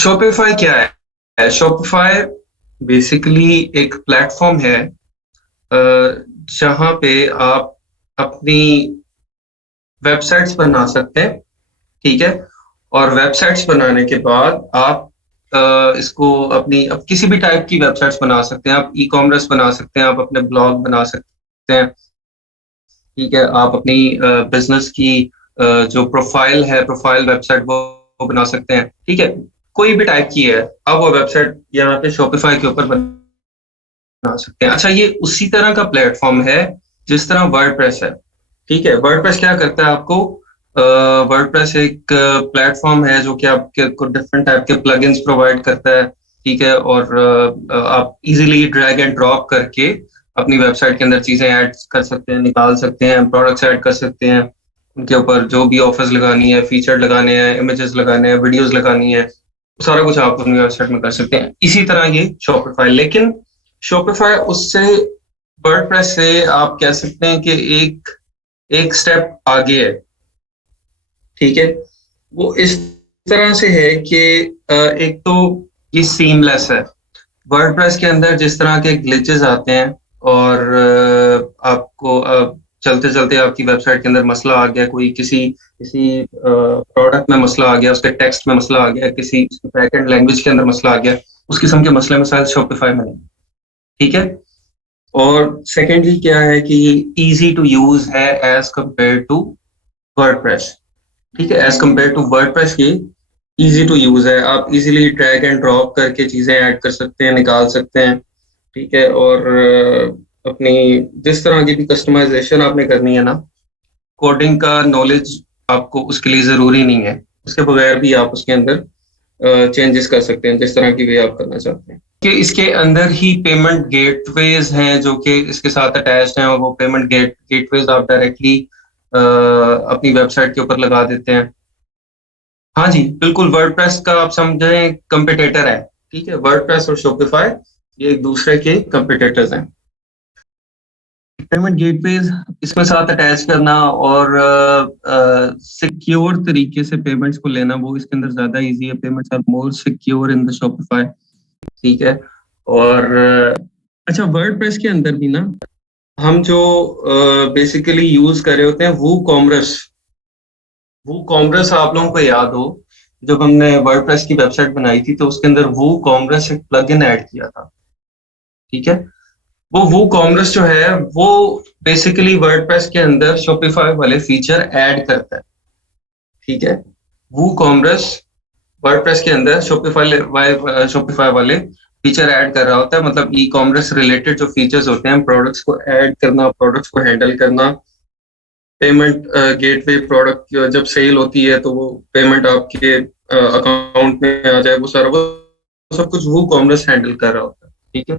Shopify क्या है? Shopify basically एक प्लेटफॉर्म है जहां पे आप अपनी वेबसाइट्स बना सकते हैं। ठीक है। और वेबसाइट्स बनाने के बाद आप इसको अपनी अब किसी भी टाइप की वेबसाइट्स बना सकते हैं। आप ई कॉमर्स बना सकते हैं, आप अपने ब्लॉग बना सकते हैं। ठीक है। आप अपनी बिजनेस की जो प्रोफाइल है, प्रोफाइल वेबसाइट वो बना सकते हैं। ठीक है। कोई भी टाइप की है, आप वो वेबसाइट यहाँ पे शॉपिफाई के ऊपर बना सकते हैं। अच्छा, ये उसी तरह का प्लेटफॉर्म है जिस तरह वर्डप्रेस है। ठीक है। वर्डप्रेस क्या करता है आपको? वर्डप्रेस एक प्लेटफॉर्म है जो कि आपके डिफरेंट टाइप के प्लगइन्स प्रोवाइड करता है। ठीक है। और आप इजीली ड्रैग एंड ड्रॉप करके अपनी वेबसाइट के अंदर चीजें ऐड कर सकते हैं, निकाल सकते हैं, प्रोडक्ट्स ऐड कर सकते हैं। उनके ऊपर जो भी ऑफर्स लगानी है, फीचर लगाने हैं, इमेजेस लगाने हैं, वीडियोस लगानी है, सारा कुछ आप अपनी वेबसाइट में कर सकते हैं। इसी तरह ये शॉपिफाई, लेकिन शॉपिफाई उससे, वर्डप्रेस से आप कह सकते हैं कि एक एक स्टेप आगे है। ठीक है। वो इस तरह से है कि एक तो ये सीमलेस है। वर्डप्रेस के अंदर जिस तरह के ग्लिचेस आते हैं और आपको चलते चलते आपकी वेबसाइट के अंदर मसला आ गया, कोई किसी किसी प्रोडक्ट में मसला आ गया, उसके टेक्स्ट में मसला आ गया, किसी बैकएंड लैंग्वेज के अंदर मसला आ गया, उस किस्म के मसले मसाइल शॉपिफाई में नहीं। ठीक है। और सेकेंडली क्या है कि ये इजी टू यूज है एज कंपेयर टू वर्डप्रेस। ठीक है। एज कंपेयर टू वर्डप्रेस की इजी टू यूज है। आप इजीली ड्रैग एंड ड्रॉप करके चीजें ऐड कर सकते हैं, निकाल सकते हैं। ठीक है। और अपनी जिस तरह की भी कस्टमाइजेशन आपने करनी है ना, कोडिंग का नॉलेज आपको उसके लिए जरूरी नहीं है। उसके बगैर भी आप उसके अंदर चेंजेस कर सकते हैं जिस तरह की भी आप करना चाहते हैं। कि इसके अंदर ही पेमेंट गेटवेज हैं जो कि इसके साथ अटैच्ड हैं, और वो पेमेंट गेटवेज आप डायरेक्टली अपनी वेबसाइट के ऊपर लगा देते हैं। हाँ जी, बिल्कुल। वर्डप्रेस का आप समझें कंपिटेटर है। ठीक है। वर्डप्रेस और शॉपिफाई ये एक दूसरे के कंपिटेटर्स हैं। पेमेंट गेटवेज इसके साथ अटैच करना और सिक्योर तरीके से पेमेंट्स को लेना, वो इसके अंदर ज्यादा इजी है। Payments are more secure in the Shopify. ठीक है। और अच्छा, वर्डप्रेस के अंदर भी ना हम जो बेसिकली यूज कर रहे होते हैं वो कॉमर्स, वो कॉमर्स आप लोगों को याद हो, जब हमने वर्डप्रेस की वेबसाइट बनाई थी तो उसके अंदर वो कॉमर्स एक प्लगइन ऐड किया था। ठीक है। वो कॉमर्स जो है वो बेसिकली वर्डप्रेस के अंदर शॉपिफाई वाले फीचर ऐड करता है। ठीक है। वो कॉमर्स वर्डप्रेस के अंदर शॉपिफाई वाले फीचर ऐड कर रहा होता है। मतलब ई कॉमर्स रिलेटेड जो फीचर्स होते हैं, प्रोडक्ट्स को ऐड करना, प्रोडक्ट्स को हैंडल करना, पेमेंट गेटवे, प्रोडक्ट जब सेल होती है तो वो पेमेंट आपके अकाउंट में आ जाए, वो सारा वो सब कुछ वो कॉमर्स हैंडल कर रहा होता है। ठीक है।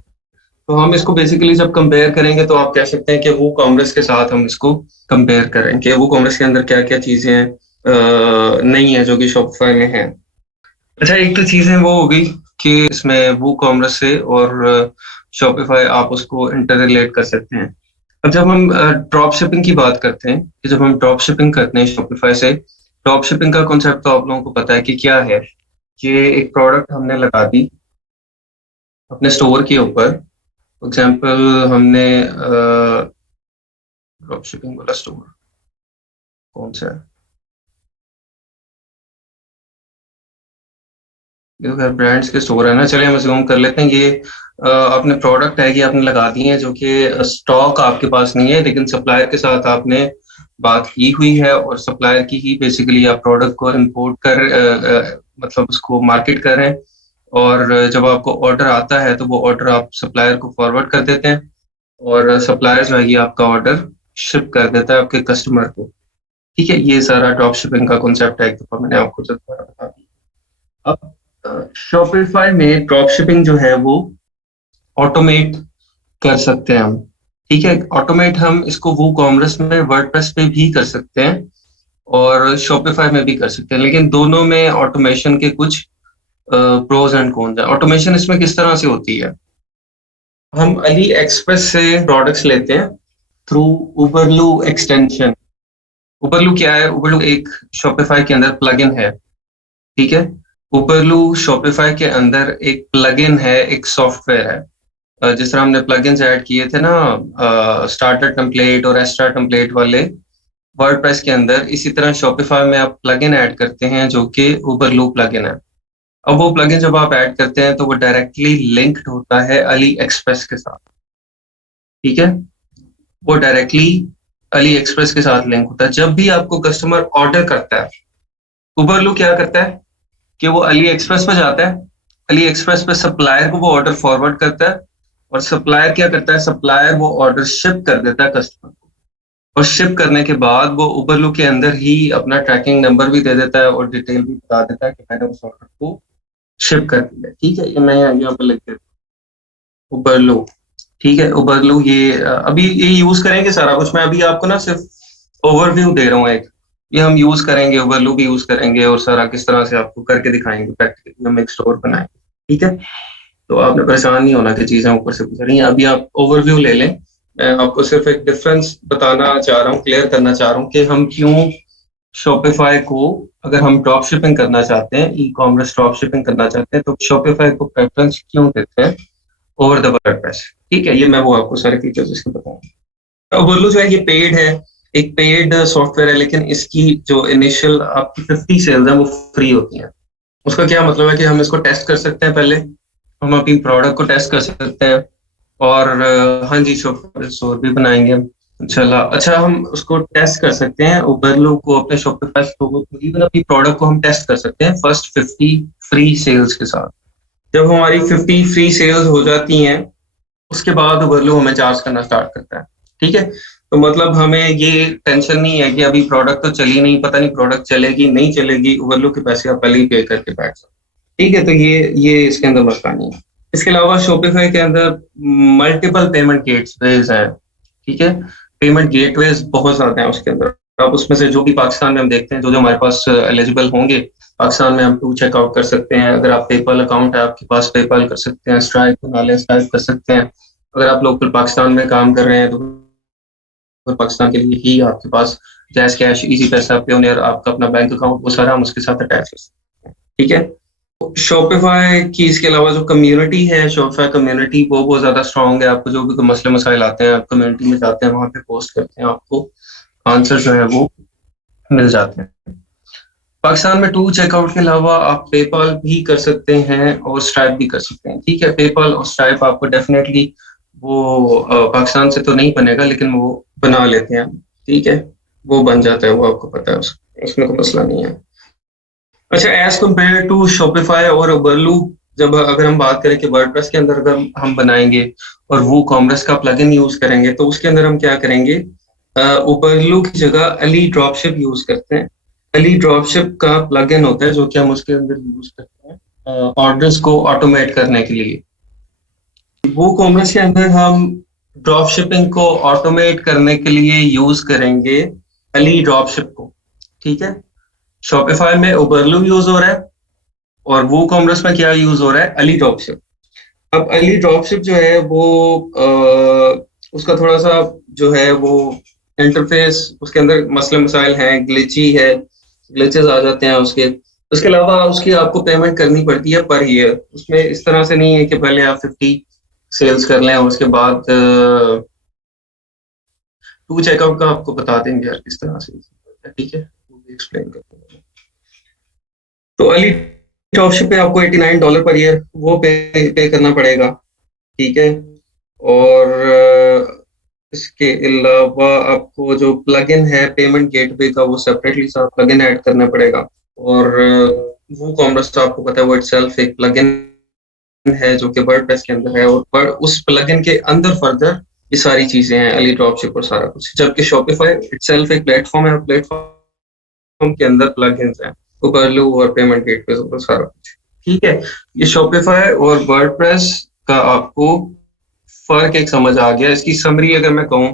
तो हम इसको बेसिकली जब कंपेयर करेंगे तो आप कह सकते हैं कि वो कॉमर्स के साथ हम इसको कंपेयर करेंगे। वो कॉमर्स के अंदर क्या क्या चीजें नहीं है जो कि शॉपिफाई में है। अच्छा, एक तो चीजें वो होगी कि इसमें वो कॉमर्स से और शॉपिफाई आप उसको इंटर रिलेट कर सकते हैं। अब जब हम ड्रॉप शिपिंग की बात करते हैं, कि जब हम ड्रॉप शिपिंग करते हैं शॉपिफाई से, ड्रॉप शिपिंग का कॉन्सेप्ट तो आप लोगों को पता है कि क्या है। कि एक प्रोडक्ट हमने लगा दी अपने स्टोर के ऊपर। फॉर एग्जाम्पल हमने ड्रॉप शिपिंग वाला स्टोर कौन सा है? ये तो खैर ब्रांड्स के स्टोर है ना। चलिए हम assume कर लेते हैं ये अपने प्रोडक्ट है कि आपने लगा दिए हैं, जो कि स्टॉक आपके पास नहीं है, लेकिन सप्लायर के साथ आपने बात की हुई है और सप्लायर की ही बेसिकली आप प्रोडक्ट को इंपोर्ट कर मतलब उसको मार्केट कर रहे हैं। और जब आपको ऑर्डर आता है तो वो ऑर्डर आप सप्लायर को फॉरवर्ड कर देते हैं, और सप्लायर जो है ये आपका ऑर्डर शिप कर देता है आपके कस्टमर को। ठीक है। ये सारा ड्रॉप शिपिंग का कॉन्सेप्ट है, एक दफा मैंने आपको जब बता दिया। अब शॉपिफाई में ड्रॉप शिपिंग जो है वो ऑटोमेट कर सकते हैं हम। ठीक है। ऑटोमेट हम इसको वो कॉमर्स में वर्डप्रेस पे भी कर सकते हैं और शॉपिफाई में भी कर सकते हैं, लेकिन दोनों में ऑटोमेशन के कुछ प्रोज एंड कॉन्स है। ऑटोमेशन इसमें किस तरह से होती है? हम अली एक्सप्रेस से प्रोडक्ट्स लेते हैं थ्रू उबरलू एक्सटेंशन। उबरलू क्या है? उबरलू एक शॉपिफाई के अंदर प्लगइन है। ठीक है। उबरलू शॉपिफाई के अंदर एक प्लगइन है, एक सॉफ्टवेयर है। जिस तरह हमने प्लगइन्स ऐड किए थे ना, स्टार्टर टेम्पलेट और एक्स्ट्रा टेम्पलेट वाले वर्डप्रेस के अंदर, इसी तरह शॉपिफाई में आप प्लगइन ऐड करते हैं जो कि उबरलू प्लगइन है। अब वो प्लगइन जब आप ऐड करते हैं तो वो डायरेक्टली लिंक्ड होता है अली एक्सप्रेस के साथ। ठीक है, वो डायरेक्टली अली एक्सप्रेस के साथ लिंक होता है। जब भी आपको कस्टमर ऑर्डर करता है, उबरलू क्या करता है कि वो अली एक्सप्रेस पे जाता है, अली एक्सप्रेस पे सप्लायर को वो ऑर्डर फॉरवर्ड करता है, और सप्लायर क्या करता है, सप्लायर वो ऑर्डर शिप कर देता है कस्टमर को। और शिप करने के बाद वो उबरलू के अंदर ही अपना ट्रैकिंग नंबर भी दे देता है और डिटेल भी बता देता है कि मैंने उस ऑर्डर को शिप कर दिया। ठीक है, ये मैं यहाँ पे लिख देता हूँ उबरलू। ठीक है, उबरलू ये अभी ये यूज करेंगे सारा कुछ। मैं अभी आपको ना सिर्फ ओवरव्यू दे रहा हूँ एक। ये हम यूज करेंगे, ओवरलू भी यूज करेंगे और सारा किस तरह से आपको करके दिखाएंगे, प्रैक्टिकली हम एक स्टोर बनाएंगे। ठीक है, तो आपने परेशान नहीं होना कि चीजें ऊपर से गुजर रही हैं। अभी आप ओवरव्यू ले लें। मैं आपको सिर्फ एक डिफरेंस बताना चाह रहा हूँ, क्लियर करना चाह रहा हूँ कि हम क्यों शॉपिफाई को, अगर हम ड्रॉप शिपिंग करना चाहते हैं, ई कॉमर्स ड्रॉप शिपिंग करना चाहते हैं, तो शॉपिफाई को प्रेफरेंस क्यों देते हैं ओवर द वर्डप्रेस। ठीक है, ये मैं वो आपको सारे फीचर्स इसके बताऊंगा। अब बोलो जो है ये पेड है, एक पेड सॉफ्टवेयर है, लेकिन इसकी जो इनिशियल आपकी 50 सेल्स है वो फ्री होती हैं। उसका क्या मतलब है कि हम इसको टेस्ट कर सकते हैं पहले, हम अपनी प्रोडक्ट को टेस्ट कर सकते हैं। और हाँ जी, शॉपिफाई स्टोर भी बनाएंगे हम इंशाल्लाह। अच्छा, हम उसको टेस्ट कर सकते हैं उबरलू को अपने शॉपिफाई स्टोर को, इवन अपनी प्रोडक्ट को हम टेस्ट कर सकते हैं फर्स्ट 50 फ्री सेल्स के साथ। जब हमारी 50 फ्री सेल्स हो जाती हैं, उसके बाद उबरलू हमें चार्ज करना स्टार्ट करता है। ठीक है, तो मतलब हमें ये टेंशन नहीं है कि अभी प्रोडक्ट तो चली नहीं, पता नहीं प्रोडक्ट चलेगी नहीं चलेगी, उबरलू के पैसे आप पहले ही पे करके बैठ जाओ। ठीक है, तो ये इसके अंदर मसला नहीं है। इसके अलावा शॉपिफाई के अंदर मल्टीपल पेमेंट गेटवेज हैं। ठीक है, पेमेंट गेटवेज बहुत ज्यादा हैं उसके अंदर। आप उसमें से जो भी पाकिस्तान में हम देखते हैं, जो जो हमारे पास एलिजिबल होंगे, पाकिस्तान में हम टू चेकआउट कर सकते हैं। अगर आप पेपल अकाउंट है आपके पास, पेपल कर सकते हैं। स्ट्राइप बना लें, स्ट्राइप कर सकते हैं। अगर आप लोकल पाकिस्तान में काम कर रहे हैं तो पाकिस्तान के लिए ही आपके पास जैस कैश, इजी पैसा, पेयोनियर, आपका अपना बैंक अकाउंट, वो सारा हम उसके साथ अटैच कर सकते हैं। ठीक है, शॉपिफाई की इसके अलावा जो कम्युनिटी है, शॉपिफाई कम्युनिटी वो बहुत ज्यादा स्ट्रांग है। आपको जो भी मसले मसाइल आते हैं, आप कम्युनिटी में जाते हैं, वहां पे पोस्ट करते हैं, आपको आंसर जो है वो मिल जाते हैं। पाकिस्तान में टू चेकआउट के अलावा आप पेपाल भी कर सकते हैं और स्ट्राइप भी कर सकते हैं। ठीक है, पेपाल और स्ट्राइप आपको डेफिनेटली वो पाकिस्तान से तो नहीं बनेगा, लेकिन वो बना लेते हैं। ठीक है, वो बन जाता है, वो आपको पता है, उसमें कोई मसला नहीं है। अच्छा, एज कम्पेयर टू शॉपिफाई और उबरलू, जब अगर हम बात करें कि वर्डप्रेस के अंदर अगर हम बनाएंगे और वो कॉमर्स का प्लगइन यूज करेंगे, तो उसके अंदर हम क्या करेंगे, उबरलू की जगह अली ड्रॉपशिप यूज करते हैं। अली ड्रॉपशिप का प्लगइन होता है जो कि हम उसके अंदर यूज करते हैं ऑर्डर्स को ऑटोमेट करने के लिए। वो कॉमर्स के अंदर हम ड्रॉप शिपिंग को ऑटोमेट करने के लिए यूज करेंगे अली ड्रॉपशिप को। ठीक है, शॉपिफाई में उबरलू यूज हो रहा है और वो कॉमर्स में क्या यूज हो रहा है, अली ड्रॉपशिप। अब अली ड्रॉपशिप जो है वो उसका थोड़ा सा जो है वो इंटरफेस, उसके अंदर मसले मसाइल हैं, ग्लिची है, ग्लिचेस आ जाते हैं उसके। उसके अलावा उसकी आपको पेमेंट करनी पड़ती है पर ईयर। उसमें इस तरह से नहीं है कि पहले आप 50 सेल्स कर लें और उसके बाद टू चेकआउट का आपको बता देंगे यार किस तरह से। ठीक है, वो भी एक्सप्लेन कर दूंगा। तो अली ड्रॉपशिप पे आपको $89 पर ईयर वो पे करना पड़ेगा। ठीक है, और इसके अलावा आपको जो प्लगइन है पेमेंट गेटवे का, वो सेपरेटली सा प्लगइन ऐड करना पड़ेगा। और वो कॉमर्स आपको पता है वो इटसेल्फ एक प्लगइन है जो कि वर्डप्रेस के अंदर है, और उस प्लगइन के अंदर फर्दर ये सारी चीजें हैं, अली ड्रॉपशिप और सारा कुछ। जबकि शॉपिफाई इटसेल्फ एक प्लेटफॉर्म है, प्लेटफॉर्म के अंदर प्लगइन्स हैं, उबरलू और पेमेंट गेटवे और सारा कुछ। ठीक है, ये शॉपिफाई और वर्डप्रेस का आपको फर्क एक समझ आ गया। इसकी समरी अगर मैं कहूँ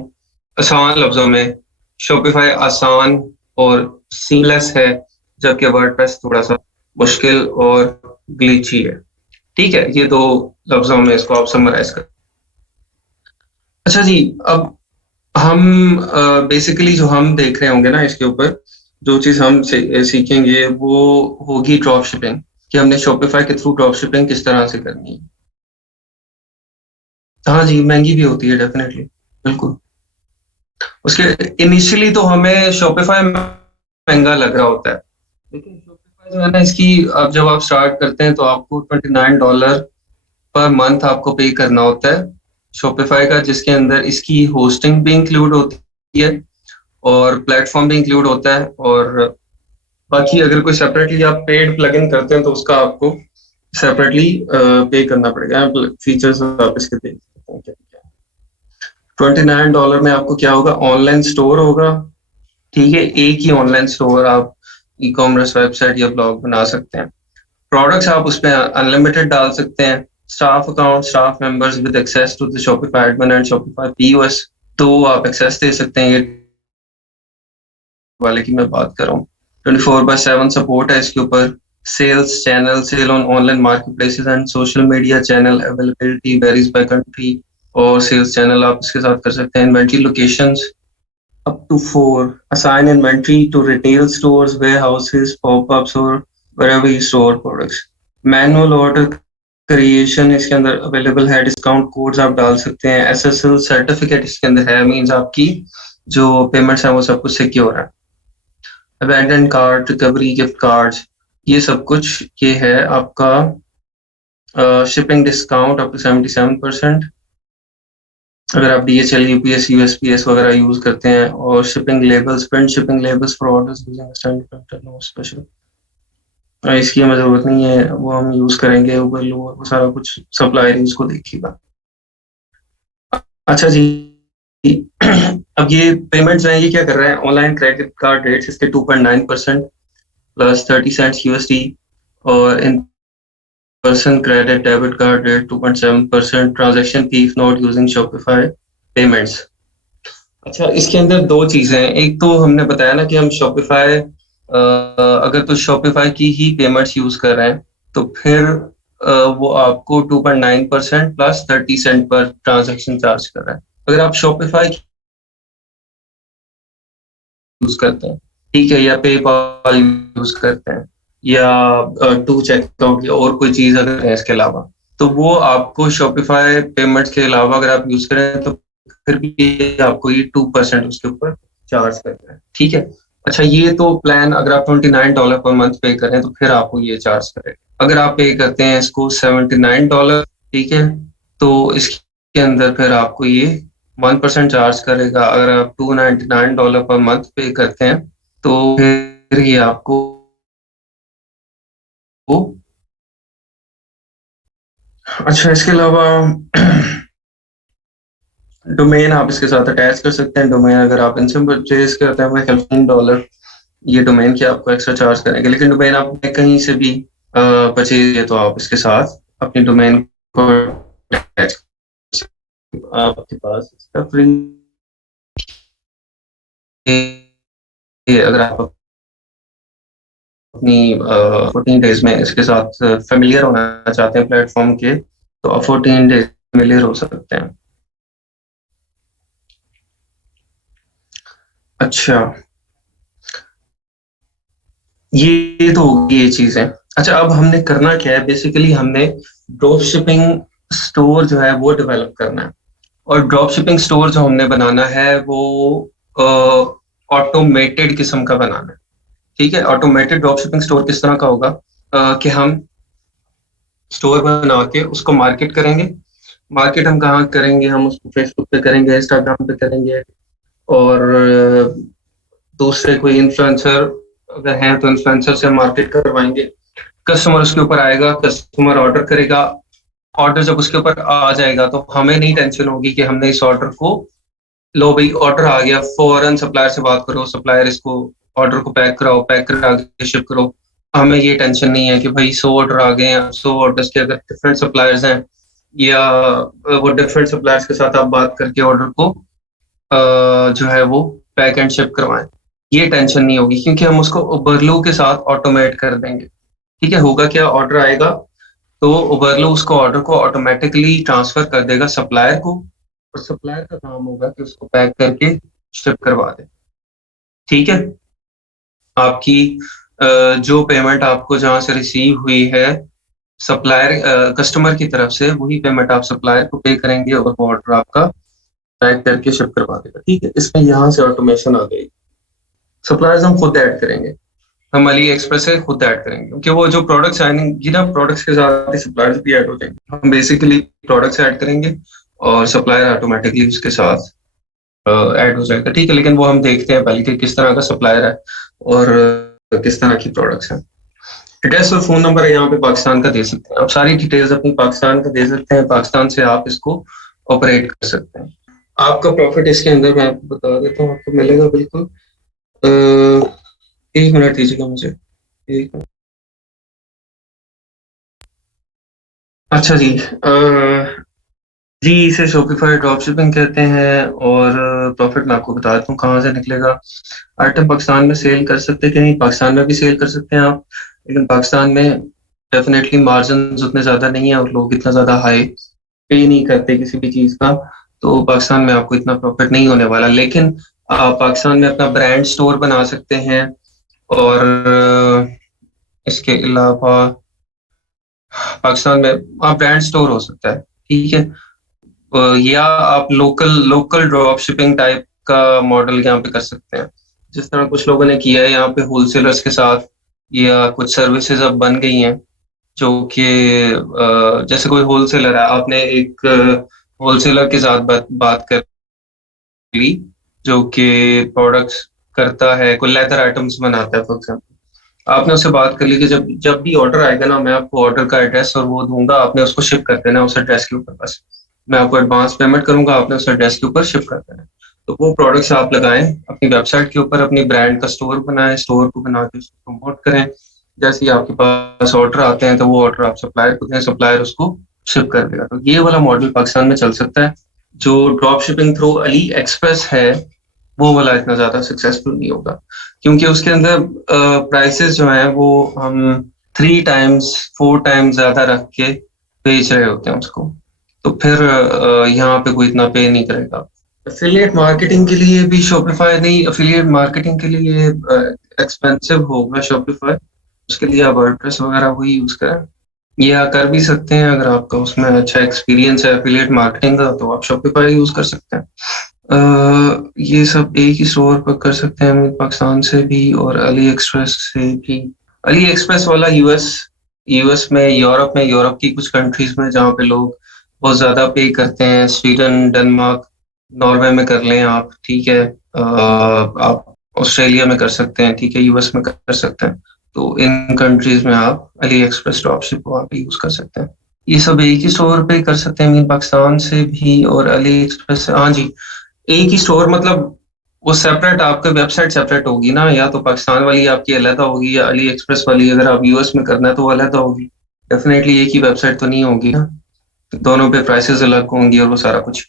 आसान लफ्जों में, शॉपिफाई आसान और सीमलेस है, जबकि वर्डप्रेस थोड़ा सा मुश्किल और ग्लिची है। ठीक है, ये दो लफ्जों में इसको आप समराइज कर। अच्छा जी, अब हम बेसिकली जो हम देख रहे होंगे ना इसके ऊपर, जो चीज हम सीखेंगे वो होगी ड्रॉप शिपिंग। कि हमने शॉपिफाई के थ्रू ड्रॉप शिपिंग किस तरह से करनी है। हाँ जी, महंगी भी होती है डेफिनेटली, बिल्कुल। उसके इनिशियली तो हमें शॉपिफाई महंगा लग रहा होता है, लेकिन शॉपिफाई जो है ना, इसकी अब जब आप स्टार्ट करते हैं तो आपको $29 पर मंथ आपको पे करना होता है शॉपिफाई का, जिसके अंदर इसकी होस्टिंग भी इंक्लूड होती है और प्लेटफॉर्म भी इंक्लूड होता है। और बाकी अगर कोई सेपरेटली आप पेड प्लगइन करते हैं तो उसका आपको सेपरेटली पे करना पड़ेगा। फीचर्स आप इसके देख सकते हैं क्या क्या। $29 में आपको क्या होगा, ऑनलाइन स्टोर होगा। ठीक है, एक ही ऑनलाइन स्टोर आप ई कॉमर्स वेबसाइट या ब्लॉग बना सकते हैं। प्रोडक्ट्स आप उसमें अनलिमिटेड डाल सकते हैं। Staff account, staff members with access to the Shopify admin and Shopify POS, तो आप एक्सेस दे सकते हैं। ये वाले की मैं बात कर रहा हूँ, 24/7 सपोर्ट है इसके ऊपर। Sales channel, sale on online market places and social media channel availability varies by country, और सेल्स चैनल आप इसके साथ कर सकते हैं। Inventory locations up to 4, assign inventory to retail stores, warehouses, pop-ups or wherever you store products। Manual order creation इसके अंदर available है, डिस्काउंट कोड्स आप डाल सकते हैं। एसएसएल सर्टिफिकेट इसके अंदर है, मींस आपकी जो पेमेंट्स है वो सब कुछ सिक्योर है। Abandon card, recovery gift cards, ये सब कुछ ये है आपका। शिपिंग डिस्काउंट अप टू 77% अगर आप DHL, UPS, USPS वगैरह यूज करते हैं। और shipping labels, print shipping labels for orders using standard printer, no special, इसकी हमें जरूरत नहीं है, वो हम यूज करेंगे ऊबर लो, वो सारा कुछ सप्लायर उसको देखिएगा। अच्छा जी, अब ये पेमेंट्स हैं, ये क्या कर रहे हैं, ऑनलाइन क्रेडिट कार्ड रेट्स इसके 2.9% प्लस 30 सेंट्स USD, और in person credit debit card rate 2.7%, transaction fee if not using Shopify payments. अच्छा, इसके अंदर दो चीजें हैं। एक तो हमने बताया ना कि हम शॉपिफाई, अगर तो शॉपिफाई की ही पेमेंट्स यूज कर रहे हैं तो फिर वो आपको 2.9% प्लस 30 सेंट पर ट्रांजैक्शन चार्ज कर रहा है। अगर आप शॉपिफाई यूज करते हैं, ठीक है, या पेपाल यूज करते हैं, या टू चेकआउट या और कोई चीज अगर है इसके अलावा, तो वो आपको शॉपिफाई पेमेंट्स के अलावा अगर आप यूज करें तो फिर भी आपको ये 2% उसके ऊपर चार्ज करता है। ठीक है। अच्छा, ये तो प्लान अगर आप $29 पर मंथ पे करें तो फिर आपको ये चार्ज करेगा। अगर आप पे करते हैं इसको $79, ठीक है, तो इसके अंदर फिर आपको ये 1% चार्ज करेगा। अगर आप $299 पर मंथ पे करते हैं तो फिर ये आपको अच्छा, इसके अलावा डोमेन आप इसके साथ अटैच कर सकते हैं। डोमेन अगर आप इनसे परचेज करते हैं $15, ये डोमेन के आपको एक्स्ट्रा चार्ज करेंगे। लेकिन डोमेन आपने कहीं से भी परचेज किया तो आप इसके साथ अपनी डोमेन को अटैच, आपके पास इसका फ्री, अगर आप अपनी 14 डेज में इसके साथ फेमिलियर होना चाहते हैं प्लेटफॉर्म के, तो आप 14 डेज फेमिलियर हो सकते हैं। अच्छा, ये तो होगी ये चीजें। अच्छा, अब हमने करना क्या है, बेसिकली हमने ड्रॉप शिपिंग स्टोर जो है वो डेवलप करना है। और ड्रॉप शिपिंग स्टोर जो हमने बनाना है वो ऑटोमेटेड किस्म का बनाना है। ठीक है, ऑटोमेटेड ड्रॉप शिपिंग स्टोर किस तरह का होगा, कि हम स्टोर बना के उसको मार्केट करेंगे। मार्केट हम कहाँ करेंगे, हम उसको फेसबुक पे करेंगे, इंस्टाग्राम पे करेंगे, और दूसरे कोई इन्फ्लुएंसर अगर हैं तो इन्फ्लुएंसर से मार्केट करवाएंगे। कस्टमर उसके ऊपर आएगा, कस्टमर ऑर्डर करेगा। ऑर्डर जब उसके ऊपर आ जाएगा तो हमें नहीं टेंशन होगी कि हमने इस ऑर्डर को, लो भाई ऑर्डर आ गया, फौरन सप्लायर से बात करो, सप्लायर इसको ऑर्डर को पैक कराओ, पैक करा आगे शिप करो। हमें ये टेंशन नहीं है कि भाई 100 ऑर्डर आ गए हैं, 100 ऑर्डर्स के अगर डिफरेंट सप्लायर्स हैं, या वो डिफरेंट सप्लायर्स के साथ आप बात करके ऑर्डर को जो है वो पैक एंड शिप करवाएं। ये टेंशन नहीं होगी क्योंकि हम उसको उबरलो के साथ ऑटोमेट कर देंगे। ठीक है, होगा क्या, ऑर्डर आएगा तो उबरलो उसको ऑर्डर को ऑटोमेटिकली ट्रांसफर कर देगा सप्लायर को, और सप्लायर का काम होगा कि उसको पैक करके शिप करवा दे। ठीक है, आपकी जो पेमेंट आपको जहां से रिसीव हुई है सप्लायर कस्टमर की तरफ से, वही पेमेंट आप सप्लायर को पे करेंगे और वो ऑर्डर आपका पैक करके शिप करवा देगा। ठीक है, इसमें यहाँ से ऑटोमेशन आ गई। सप्लायर्स हम खुद ऐड करेंगे, हम अली एक्सप्रेस से खुद ऐड करेंगे, क्योंकि वो जो प्रोडक्ट्स आएंगे ना, प्रोडक्ट्स के साथ ही सप्लायर्स भी ऐड हो जाएंगे। हम बेसिकली प्रोडक्ट्स ऐड करेंगे और सप्लायर ऑटोमेटिकली उसके साथ ऐड हो जाएगा। ठीक है, लेकिन वो हम देखते हैं पहले कि किस तरह का सप्लायर है और किस तरह की प्रोडक्ट्स हैं। एड्रेस और फोन नंबर यहाँ पे पाकिस्तान का दे सकते हैं आप, सारी डिटेल्स अपनी पाकिस्तान का दे सकते हैं, पाकिस्तान से आप इसको ऑपरेट कर सकते हैं। आपका प्रॉफिट इसके अंदर मैं आपको बता देता हूँ, आपको मिलेगा बिल्कुल। एक मिनट दीजिएगा मुझे, एक मिनट। अच्छा जी, जी इसे शॉपिफाई ड्रॉपशिपिंग कहते हैं। और प्रॉफिट मैं आपको बता देता हूँ कहाँ से निकलेगा। आइटम पाकिस्तान में सेल कर सकते हैं कि नहीं, पाकिस्तान में भी सेल कर सकते हैं आप, लेकिन पाकिस्तान में डेफिनेटली मार्जिन उतने ज्यादा नहीं है और लोग इतना ज्यादा हाई पे नहीं करते किसी भी चीज का, तो पाकिस्तान में आपको इतना प्रॉफिट नहीं होने वाला। लेकिन आप पाकिस्तान में अपना ब्रांड स्टोर बना सकते हैं और इसके अलावा पाकिस्तान में आप ब्रांड स्टोर हो सकता है। ठीक है, या आप local local drop shipping type का मॉडल यहाँ पे कर सकते हैं, जिस तरह कुछ लोगों ने किया है यहाँ पे होलसेलर्स के साथ, या कुछ सर्विसेज अब बन गई हैं जो कि जैसे कोई होलसेलर है, आपने एक होलसेलर के साथ बात कर ली जो कि प्रोडक्ट्स करता है, कोई लेदर आइटम्स बनाता है फॉर एग्जाम्पल, आपने उससे बात कर ली कि जब जब भी ऑर्डर आएगा ना, मैं आपको ऑर्डर का एड्रेस और वो दूंगा, आपने उसको शिप कर देना उस एड्रेस के ऊपर, बस मैं आपको एडवांस पेमेंट करूंगा, आपने उस एड्रेस के ऊपर शिप कर देना है। तो वो प्रोडक्ट्स आप लगाएं अपनी वेबसाइट के ऊपर, अपनी ब्रांड का स्टोर बनाएं, स्टोर को बना के उसको प्रमोट करें। जैसे ही आपके पास ऑर्डर आते हैं तो वो ऑर्डर आप सप्लायर को दें, सप्लायर उसको शिप कर देगा। तो ये वाला मॉडल पाकिस्तान में चल सकता है। जो drop shipping through Ali express है वो वाला इतना ज्यादा सक्सेसफुल नहीं होगा, क्योंकि उसके अंदर प्राइसेस जो हैं वो हम 3 टाइम्स 4 टाइम्स ज्यादा रख के बेच रहे होते हैं उसको, तो फिर यहाँ पे कोई इतना पे नहीं करेगा। एफिलिएट मार्केटिंग के लिए भी शॉपिफाई नहीं, एफिलिएट मार्केटिंग के लिए एक्सपेंसिव होगा शॉपिफाई, उसके लिए आप वर्डप्रेस वगैरह वही यूज करें, या कर भी सकते हैं अगर आपका उसमें अच्छा एक्सपीरियंस है एफिलिएट मार्केटिंग का, तो आप शॉपिफाई यूज कर सकते हैं। ये सब एक ही स्टोर पर कर सकते हैं हम पाकिस्तान से भी और अली एक्सप्रेस से भी। अली एक्सप्रेस वाला यूएस यूएस में, यूरोप में, यूरोप की कुछ कंट्रीज में जहाँ पे लोग बहुत ज्यादा पे करते हैं, स्वीडन, डेनमार्क, नॉर्वे में कर लें आप। ठीक है, आप ऑस्ट्रेलिया में कर सकते हैं, ठीक है, यूएस में कर सकते हैं। तो इन कंट्रीज में आप अली एक्सप्रेस ड्रॉपशिप वहाँ पे यूज कर सकते हैं। ये सब एक ही स्टोर पे कर सकते हैं, पाकिस्तान से भी और अली एक्सप्रेस से। हाँ जी, एक ही स्टोर मतलब वो सेपरेट, आपकी वेबसाइट सेपरेट होगी ना, या तो पाकिस्तान वाली आपकी अलग होगी या अली एक्सप्रेस वाली अगर आप यूएस में करना है तो वो अलग होगी। डेफिनेटली एक ही वेबसाइट तो नहीं होगी ना, दोनों पे प्राइसेस अलग होंगी और वो सारा कुछ।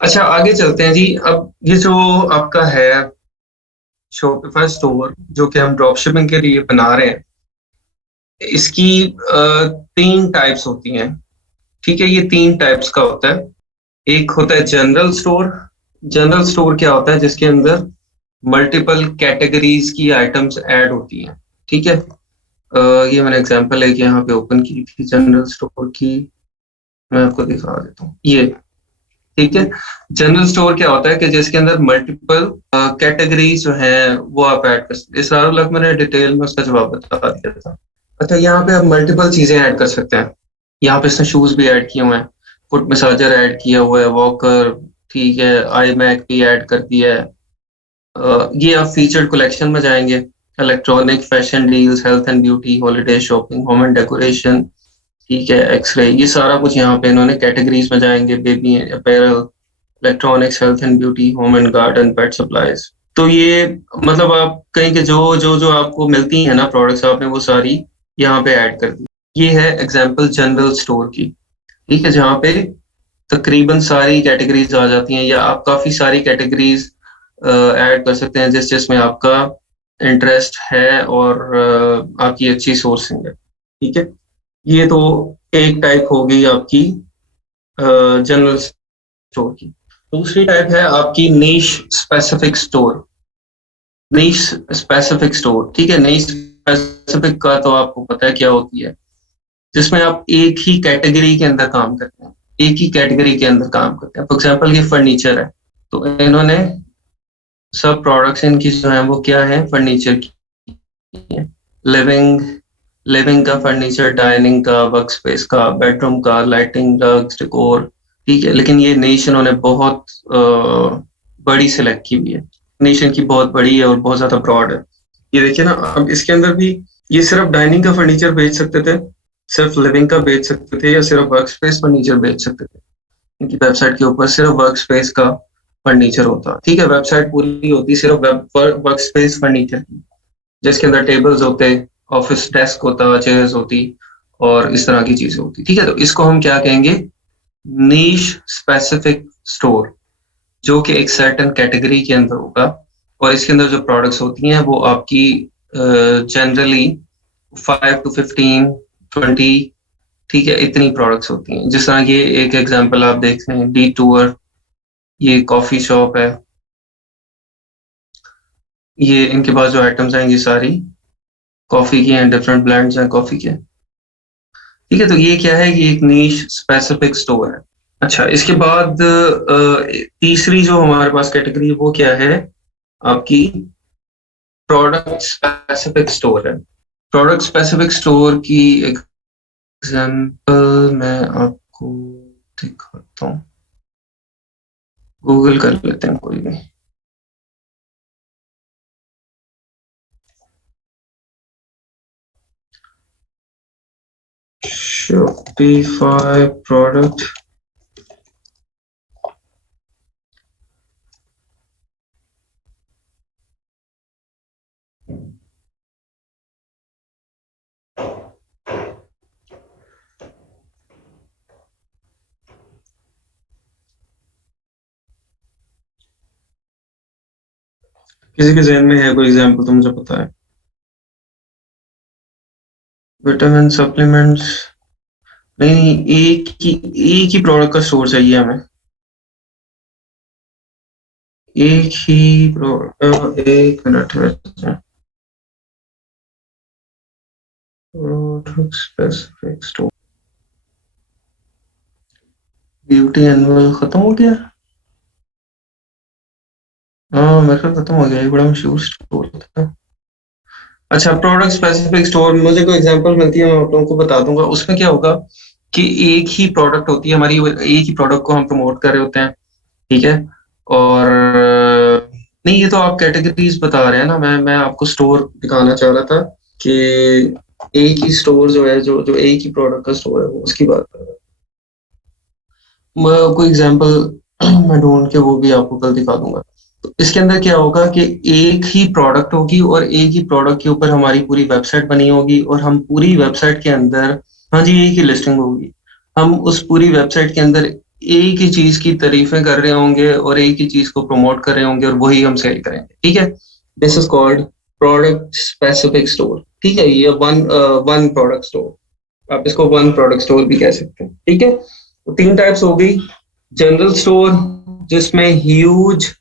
अच्छा, आगे चलते हैं जी। अब ये जो आपका है शॉपिफाई स्टोर जो कि हम ड्रॉप शिपिंग के लिए बना रहे हैं, इसकी 3 टाइप्स होती हैं। ठीक है, ये 3 टाइप्स का होता है। एक होता है जनरल स्टोर। जनरल स्टोर क्या होता है, जिसके अंदर मल्टीपल कैटेगरीज की आइटम्स ऐड होती हैं। ठीक है, ये मैंने एग्जांपल है कि यहाँ पे ओपन की थी जनरल स्टोर की, मैं आपको दिखा देता हूँ ये। ठीक है, जनरल स्टोर क्या होता है कि जिसके अंदर मल्टीपल कैटेगरीज जो हैं वो आप ऐड कर सकते हैं। इसरार लग मैंने डिटेल में उसका जवाब बता दिया था। अच्छा, यहाँ पे आप मल्टीपल चीजें ऐड कर सकते हैं। यहाँ पे इसने शूज भी ऐड किए हुए हैं, फुट मसाजर ऐड किया हुआ है, वॉकर, ठीक है, आई मैक भी ऐड कर दिया है। ये आप फीचर्ड कलेक्शन में जाएंगे, electronic, fashion deals, health and beauty, holiday shopping, home and decoration, ठीक है, एक्सरे, ये सारा कुछ यहाँ पे इन्होंने कैटेगरीज में जाएंगे, baby apparel, electronics, health and beauty, home and garden, pet supplies. तो ये मतलब आप कहीं के जो जो जो आपको मिलती है ना प्रोडक्ट्स, आपने वो सारी यहाँ पे ऐड कर दी। ये है एग्जाम्पल जनरल स्टोर की। ठीक है, जहाँ पे तकरीबन सारी कैटेगरीज आ जाती हैं, या आप काफी सारी कैटेगरीज ऐड कर सकते हैं जिसमें आपका इंटरेस्ट है और आपकी अच्छी सोर्सिंग है। ठीक है, ये तो एक टाइप होगी आपकी जनरल स्टोर की। दूसरी टाइप है आपकी नीश स्पेसिफिक स्टोर। नीश स्पेसिफिक स्टोर, ठीक है, नीश स्पेसिफिक का तो आपको पता है क्या होती है, जिसमें आप एक ही कैटेगरी के अंदर काम करते हैं, एक ही कैटेगरी के अंदर काम करते हैं। फॉर एग्जाम्पल ये फर्नीचर है, तो इन्होंने सब प्रोडक्ट्स इनकी जो है वो क्या है, फर्नीचर की है। लिविंग लिविंग का फर्नीचर, डाइनिंग का, वर्क स्पेस का, बेडरूम का, लाइटिंग, रग्स, डेकोर, ठीक है। लेकिन ये निश इन्होंने बहुत बड़ी सिलेक्ट की हुई है, निश इनकी बहुत बड़ी है और बहुत ज्यादा ब्रॉड है। ये देखिए ना, अब इसके अंदर भी ये सिर्फ डाइनिंग का फर्नीचर बेच सकते थे, सिर्फ लिविंग का बेच सकते थे, या सिर्फ वर्क स्पेस फर्नीचर बेच सकते थे। इनकी वेबसाइट के ऊपर सिर्फ वर्क स्पेस का फर्नीचर होता, ठीक है। वेबसाइट पूरी होती सिर्फ वर्क स्पेस फर्नीचर की, जिसके अंदर टेबल्स होते, ऑफिस डेस्क होता, चेयर्स होती और इस तरह की चीजें होती, ठीक है। तो इसको हम क्या कहेंगे, नीश स्पेसिफिक स्टोर, जो कि एक सर्टेन कैटेगरी के अंदर होगा। और इसके अंदर जो प्रोडक्ट्स होती हैं वो आपकी जनरली 5 to 15, 20, ठीक है, इतनी प्रोडक्ट्स होती हैं। जिस तरह ये एक एग्जांपल आप देख रहे हैं, डी टूर, ये कॉफी शॉप है, ये इनके पास जो आइटम्स हैं ये सारी कॉफी की हैं, डिफरेंट ब्रांड्स हैं कॉफी के, ठीक है। तो ये क्या है, ये एक नीश स्पेसिफिक स्टोर है। अच्छा, इसके बाद तीसरी जो हमारे पास कैटेगरी है वो क्या है, आपकी प्रोडक्ट स्पेसिफिक स्टोर है। प्रोडक्ट स्पेसिफिक स्टोर की एग्जांपल मैं आपको दिखाता हूँ, गूगल कर लेते हैं कोई भी। Shopify product किसी के जहन में है कोई एग्जांपल तो मुझे पता है। विटामिन सप्लीमेंट्स, नहीं, एक ही प्रोडक्ट का स्टोर चाहिए हमें, एक ही प्रोडक्ट, एक मिनट में, product specific store, beauty annual खत्म हो गया। हाँ, मेरे ख्याल खत्म हो गया, ये बड़ा मशहूर स्टोर था। अच्छा, प्रोडक्ट स्पेसिफिक स्टोर, मुझे कोई एग्जांपल मिलती है मैं आप लोगों को बता दूंगा। उसमें क्या होगा कि एक ही प्रोडक्ट होती है हमारी, एक ही प्रोडक्ट को हम प्रमोट कर रहे होते हैं, ठीक है। और नहीं, ये तो आप कैटेगरीज बता रहे हैं ना, मैं आपको स्टोर दिखाना चाह रहा था कि एक ही स्टोर जो है, जो जो एक ही प्रोडक्ट का स्टोर है, वो उसकी बात कर रहा हूं। मैं कोई एग्जांपल मैं ढूंढ के वो भी आपको कल दिखा दूंगा। तो इसके अंदर क्या होगा कि एक ही प्रोडक्ट होगी और एक ही प्रोडक्ट के ऊपर हमारी पूरी वेबसाइट बनी होगी, और हम पूरी वेबसाइट के अंदर, हाँ जी, एक ही लिस्टिंग होगी। हम उस पूरी वेबसाइट के अंदर एक ही चीज की तारीफें कर रहे होंगे और एक ही चीज को प्रमोट कर रहे होंगे और वही हम सेल करेंगे, ठीक है। This is called product specific store, ठीक है। ये वन वन प्रोडक्ट स्टोर, आप इसको वन प्रोडक्ट स्टोर भी कह सकते हैं, ठीक है। तो तीन टाइप्स हो गई, जनरल स्टोर जिसमें ह्यूज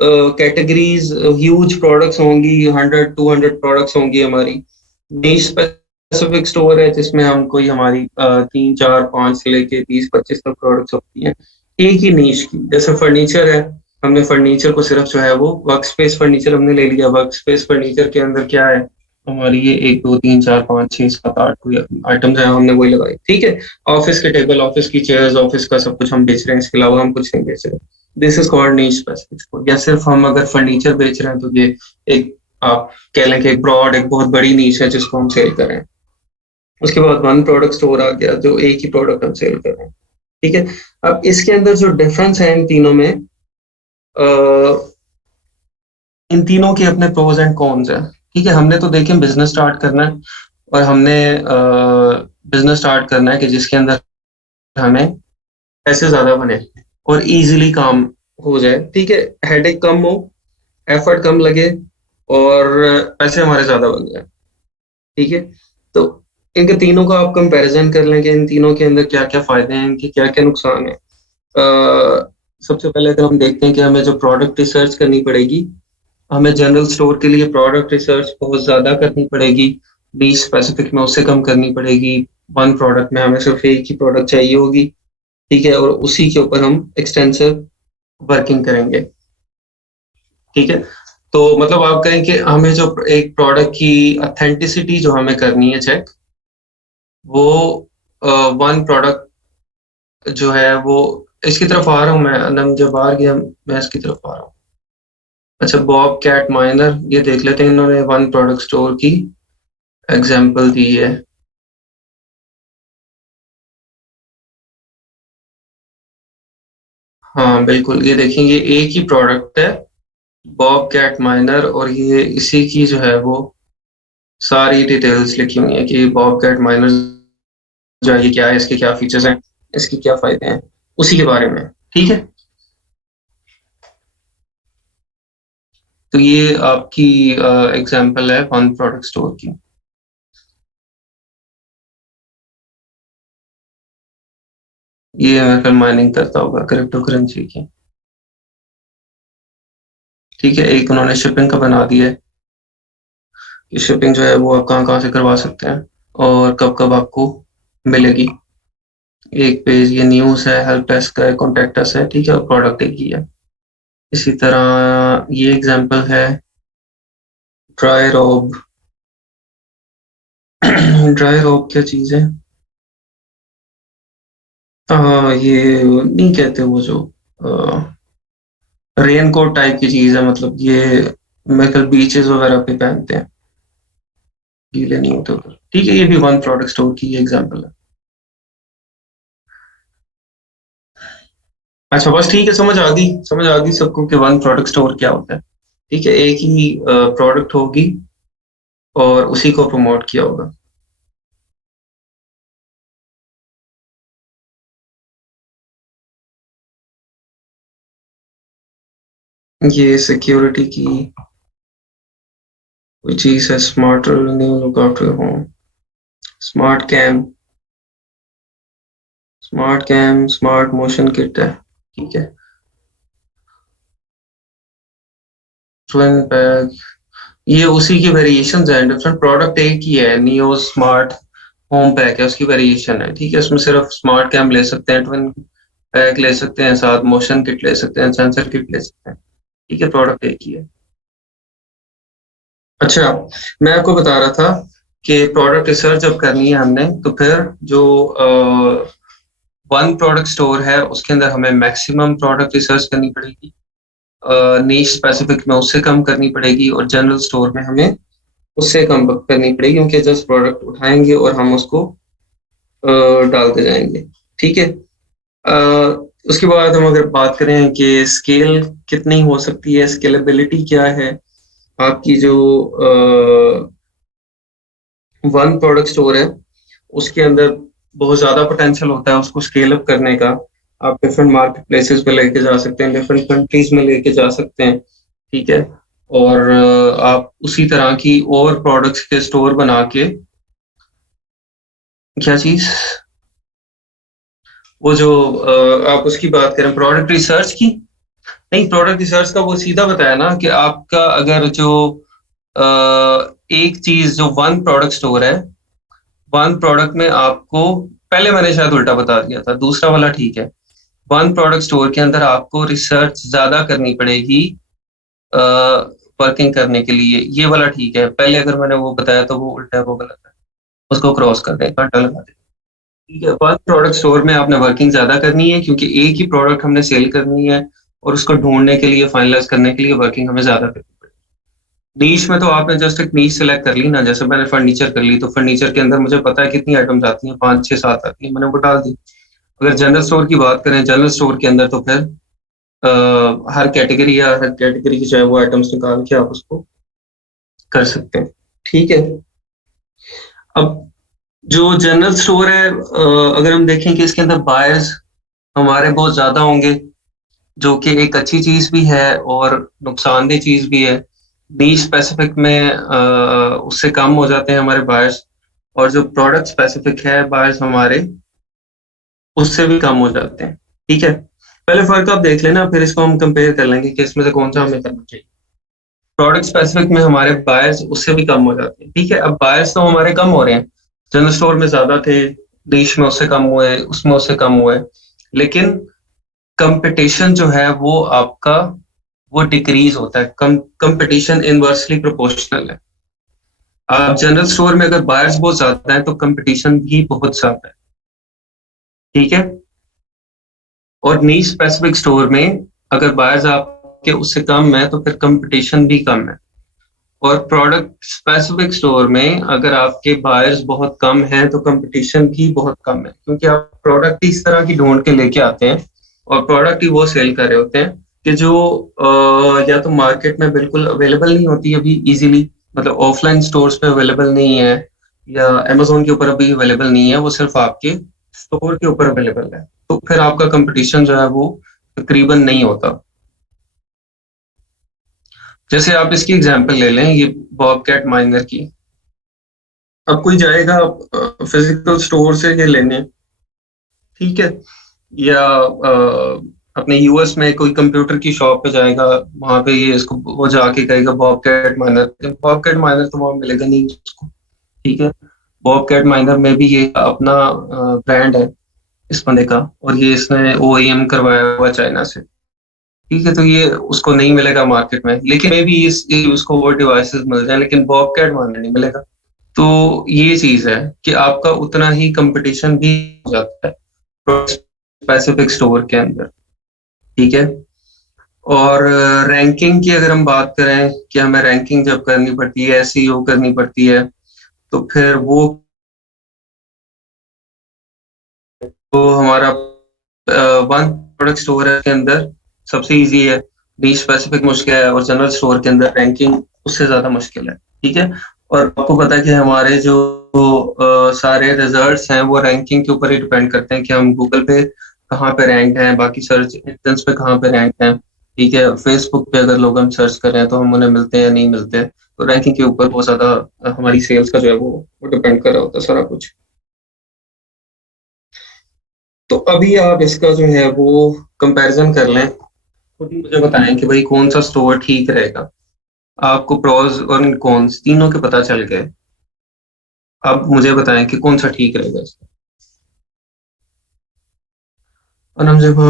कैटेगरीज, ह्यूज प्रोडक्ट्स होंगी, 100-200 प्रोडक्ट्स होंगी हमारी। नीश स्पेसिफिक स्टोर है जिसमें हम कोई हमारी 3, 4, 5 से लेके 20, 25 तक प्रोडक्ट्स होती हैं एक ही नीश की। जैसे फर्नीचर है, हमने फर्नीचर को सिर्फ जो है वो वर्क स्पेस फर्नीचर हमने ले लिया। वर्क स्पेस फर्नीचर के अंदर क्या है, हमारी ये 1, 2, 3, 4, 5, 6, 7, 8 कोई आइटम्स है, हमने वही लगाई, ठीक है। ऑफिस के टेबल, ऑफिस की चेयर्स, ऑफिस का सब कुछ हम बेच रहे हैं, इसके अलावा हम कुछ नहीं बेच रहे। This is called niche specific. या सिर्फ हम अगर फर्नीचर बेच रहे हैं तो ये एक, आप कह लें कि एक ब्रॉड, एक बहुत बड़ी नीश है जिसको हम सेल कर रहे हैं। उसके बाद वन प्रोडक्ट स्टोर आ गया, जो एक ही प्रोडक्ट हम सेल कर रहे हैं, ठीक है। अब इसके अंदर जो डिफरेंस है इन तीनों में, इन तीनों के अपने प्रोज एंड कॉन्स है, ठीक है। हमने तो देखें बिजनेस स्टार्ट करना है, और हमने बिजनेस स्टार्ट करना है कि जिसके अंदर हमें पैसे ज्यादा बने और इजीली काम हो जाए, ठीक है। हेडेक कम हो, एफर्ट कम लगे, और पैसे हमारे ज्यादा बन जाए, ठीक है। तो इनके तीनों का आप कंपैरिजन कर लें कि इन तीनों के अंदर क्या क्या फायदे हैं, इनके क्या क्या नुकसान है। सबसे पहले अगर हम देखते हैं कि हमें जो प्रोडक्ट रिसर्च करनी पड़ेगी, हमें जनरल स्टोर के लिए प्रोडक्ट रिसर्च बहुत ज़्यादा करनी पड़ेगी, नीश स्पेसिफिक में उससे कम करनी पड़ेगी। वन प्रोडक्ट में हमें सिर्फ एक ही प्रोडक्ट चाहिए होगी, ठीक है, और उसी के ऊपर हम एक्सटेंसिव वर्किंग करेंगे, ठीक है। तो मतलब आप कहें कि हमें जो एक प्रोडक्ट की ऑथेंटिसिटी जो हमें करनी है चेक, वो वन प्रोडक्ट जो है वो, इसकी तरफ आ रहा हूँ मैं, अनम जब बाहर गया मैं इसकी तरफ आ रहा हूँ। अच्छा, बॉब कैट माइनर, ये देख लेते हैं, इन्होंने वन प्रोडक्ट स्टोर की एग्जांपल दी है। हाँ बिल्कुल, ये देखेंगे एक ही प्रोडक्ट है, बॉब कैट माइनर, और ये इसी की जो है वो सारी डिटेल्स लिखी हुई है कि बॉब कैट माइनर जो है ये क्या है, इसके क्या फीचर्स हैं, इसके क्या फायदे हैं, उसी के बारे में, ठीक है। तो ये आपकी एग्जांपल है वन प्रोडक्ट स्टोर की। ये मेरे ख्याल माइनिंग करता होगा क्रिप्टो करेंसी की, ठीक है। एक उन्होंने शिपिंग का बना दिया है कि शिपिंग जो है वो आप कहाँ कहाँ से करवा सकते हैं और कब कब आपको मिलेगी। एक पेज ये न्यूज़ है, हेल्प डेस्क है, कॉन्टेक्ट अस है, ठीक है, और प्रोडक्ट एक ही है। इसी तरह ये एग्जांपल है ड्राई रोब। ड्राई रोब क्या चीज़ है? हाँ, ये नहीं कहते वो जो रेन कोट टाइप की चीज़ है, मतलब ये मेरे ख्याल बीचेस वगैरह पे पहनते हैं, गीले नहीं होते उधर, ठीक है। ये भी वन प्रोडक्ट स्टोर की एग्जांपल है। अच्छा बस ठीक है, समझ आ गई सबको कि वन प्रोडक्ट स्टोर क्या होता है, ठीक है। एक ही प्रोडक्ट होगी और उसी को प्रमोट किया होगा। ये सिक्योरिटी की कोई चीज़ है, smarter new look after home, smart cam, smart motion kit है, ठीक है। ट्विन बैग, ये उसी की वेरिएशंस हैं, डिफरेंट प्रोडक्ट एक ही है, नियो स्मार्ट होम पैक है, उसकी वेरिएशन है, ठीक है। उसमें सिर्फ स्मार्ट कैम ले सकते हैं, ट्विन पैक ले सकते हैं, साथ मोशन किट ले सकते हैं, सेंसर किट ले सकते हैं, ठीक है, प्रोडक्ट एक ही है। अच्छा, मैं आपको बता रहा था कि प्रोडक्ट रिसर्च जब करनी है हमने, तो फिर जो वन प्रोडक्ट स्टोर है उसके अंदर हमें मैक्सिमम प्रोडक्ट रिसर्च करनी पड़ेगी, नीश स्पेसिफिक में उससे कम करनी पड़ेगी, और जनरल स्टोर में हमें उससे कम करनी पड़ेगी, क्योंकि जस्ट प्रोडक्ट उठाएंगे और हम उसको डालते जाएंगे, ठीक है। उसके बाद हम अगर बात करें कि स्केल कितनी हो सकती है, स्केलेबिलिटी क्या है आपकी, जो वन प्रोडक्ट स्टोर है उसके अंदर बहुत ज्यादा पोटेंशियल होता है उसको स्केल अप करने का। आप डिफरेंट मार्केट प्लेसेस पे लेके जा सकते हैं, डिफरेंट कंट्रीज में लेके जा सकते हैं, ठीक है। और आप उसी तरह की और प्रोडक्ट्स के स्टोर बना के, क्या चीज, वो जो आप उसकी बात करें प्रोडक्ट रिसर्च की, नहीं, प्रोडक्ट रिसर्च का वो सीधा बताया ना कि आपका अगर जो अ, एक चीज जो वन प्रोडक्ट स्टोर है, वन प्रोडक्ट में आपको, पहले मैंने शायद उल्टा बता दिया था, दूसरा वाला ठीक है। वन प्रोडक्ट स्टोर के अंदर आपको रिसर्च ज्यादा करनी पड़ेगी वर्किंग करने के लिए, ये वाला ठीक है। पहले अगर मैंने वो बताया तो वो उल्टा है, वो गलत है, उसको क्रॉस कर दें, घंटा लगा दें, ठीक है। वन प्रोडक्ट स्टोर में आपने वर्किंग ज्यादा करनी है, क्योंकि एक ही प्रोडक्ट हमने सेल करनी है, और उसको ढूंढने के लिए, फाइनलाइज करने के लिए वर्किंग हमें ज्यादा करनी पड़ेगी। नीश में तो आपने जस्ट एक नीश सेलेक्ट कर ली ना, जैसे मैंने फर्नीचर कर ली, तो फर्नीचर के अंदर मुझे पता है कितनी आइटम्स आती हैं, 5 6 7 आती हैं, मैंने वो डाल दी। अगर जनरल स्टोर की बात करें, जनरल स्टोर के अंदर तो फिर हर कैटेगरी या हर कैटेगरी की जो है वो आइटम्स निकाल के आप उसको कर सकते हैं, ठीक है। अब जो जनरल स्टोर है, अगर हम देखें कि इसके अंदर बायर्स हमारे बहुत ज्यादा होंगे, जो कि एक अच्छी चीज भी है और नुकसानदेह चीज भी है। नीश स्पेसिफिक में उससे कम हो जाते हैं हमारे बायर्स, और जो प्रोडक्ट स्पेसिफिक है बायर्स हमारे, उससे भी कम हो जाते हैं, ठीक है। पहले फर्क आप देख लेना, फिर इसको हम कंपेयर कर लेंगे कि इसमें से कौन सा हमें करना चाहिए। प्रोडक्ट स्पेसिफिक में हमारे बायर्स उससे भी कम हो जाते हैं। ठीक है, अब बायर्स तो हमारे कम हो रहे हैं, जनरल स्टोर में ज्यादा थे, देश में उससे कम हुए, उसमें उससे कम हुए, लेकिन कंपटीशन जो है वो आपका वो डिक्रीज होता है। कंपटीशन इनवर्सली प्रोपोर्शनल है। आप जनरल स्टोर में अगर बायर्स बहुत ज्यादा है तो कंपटीशन भी बहुत ज्यादा है। ठीक है, और नीश स्पेसिफिक स्टोर में अगर बायर्स आपके उससे कम है तो फिर कंपटीशन भी कम है। और प्रोडक्ट स्पेसिफिक स्टोर में अगर आपके बायर्स बहुत कम हैं तो कंपटीशन भी बहुत कम है, क्योंकि आप प्रोडक्ट इस तरह की ढूंढ के लेके आते हैं और प्रोडक्ट ही वो सेल कर रहे होते हैं कि जो या तो मार्केट में बिल्कुल अवेलेबल नहीं होती अभी इजीली, मतलब ऑफलाइन स्टोर्स पे अवेलेबल नहीं है, या अमेजोन के ऊपर अभी अवेलेबल नहीं है, वो सिर्फ आपके स्टोर के ऊपर अवेलेबल है, तो फिर आपका कंपटीशन जो है वो तकरीबन नहीं होता। जैसे आप इसकी एग्जांपल ले लें, ये बॉबकैट माइनर की। अब कोई जाएगा फिजिकल स्टोर से ये लेने, ठीक है, या अपने यूएस में कोई कंप्यूटर की शॉप पे जाएगा, वहां पे ये इसको वो जाके कहेगा बॉबकैट माइनर। बॉबकैट माइनर तो वहां मिलेगा नहीं उसको। ठीक है, बॉबकैट माइनर में भी ये अपना ब्रांड है इस बंदे का, और ये इसने ओईएम करवाया हुआ चाइना से। ठीक है, तो ये उसको नहीं मिलेगा मार्केट में, लेकिन मे भी उसको वो डिवाइसेस मिल जाए, लेकिन बॉबकैट माइनर नहीं मिलेगा। तो ये चीज है कि आपका उतना ही कंपटीशन भी हो जाता है स्पेसिफिक स्टोर के अंदर। ठीक है, और रैंकिंग की अगर हम बात करें कि हमें रैंकिंग जब करनी पड़ती है, एसईओ करनी पड़ती है, तो फिर वो तो हमारा वन प्रोडक्ट स्टोर के अंदर सबसे इजी है, नीश स्पेसिफिक मुश्किल है, और जनरल स्टोर के अंदर रैंकिंग उससे ज्यादा मुश्किल है। ठीक है, और आपको पता है कि हमारे जो सारे रिजल्ट्स हैं वो रैंकिंग के ऊपर ही डिपेंड करते हैं कि हम गूगल पे कहाँ पे रैंक हैं, बाकी सर्च इंजन पे कहाँ पे रैंक हैं। ठीक है, फेसबुक पे अगर लोग हम सर्च कर रहे हैं तो हम उन्हें मिलते हैं या नहीं मिलते हैं, तो रैंकिंग के ऊपर बहुत ज्यादा हमारी सेल्स का जो है वो डिपेंड कर रहा होता है सारा कुछ। तो अभी आप इसका जो है वो कंपैरिजन कर लें, खुद ही मुझे बताएं कि भाई कौन सा स्टोर ठीक रहेगा। आपको प्रोज और कॉन्स तीनों के पता चल गए, अब मुझे बताएं कि कौन सा ठीक रहेगा इसका। और हम जब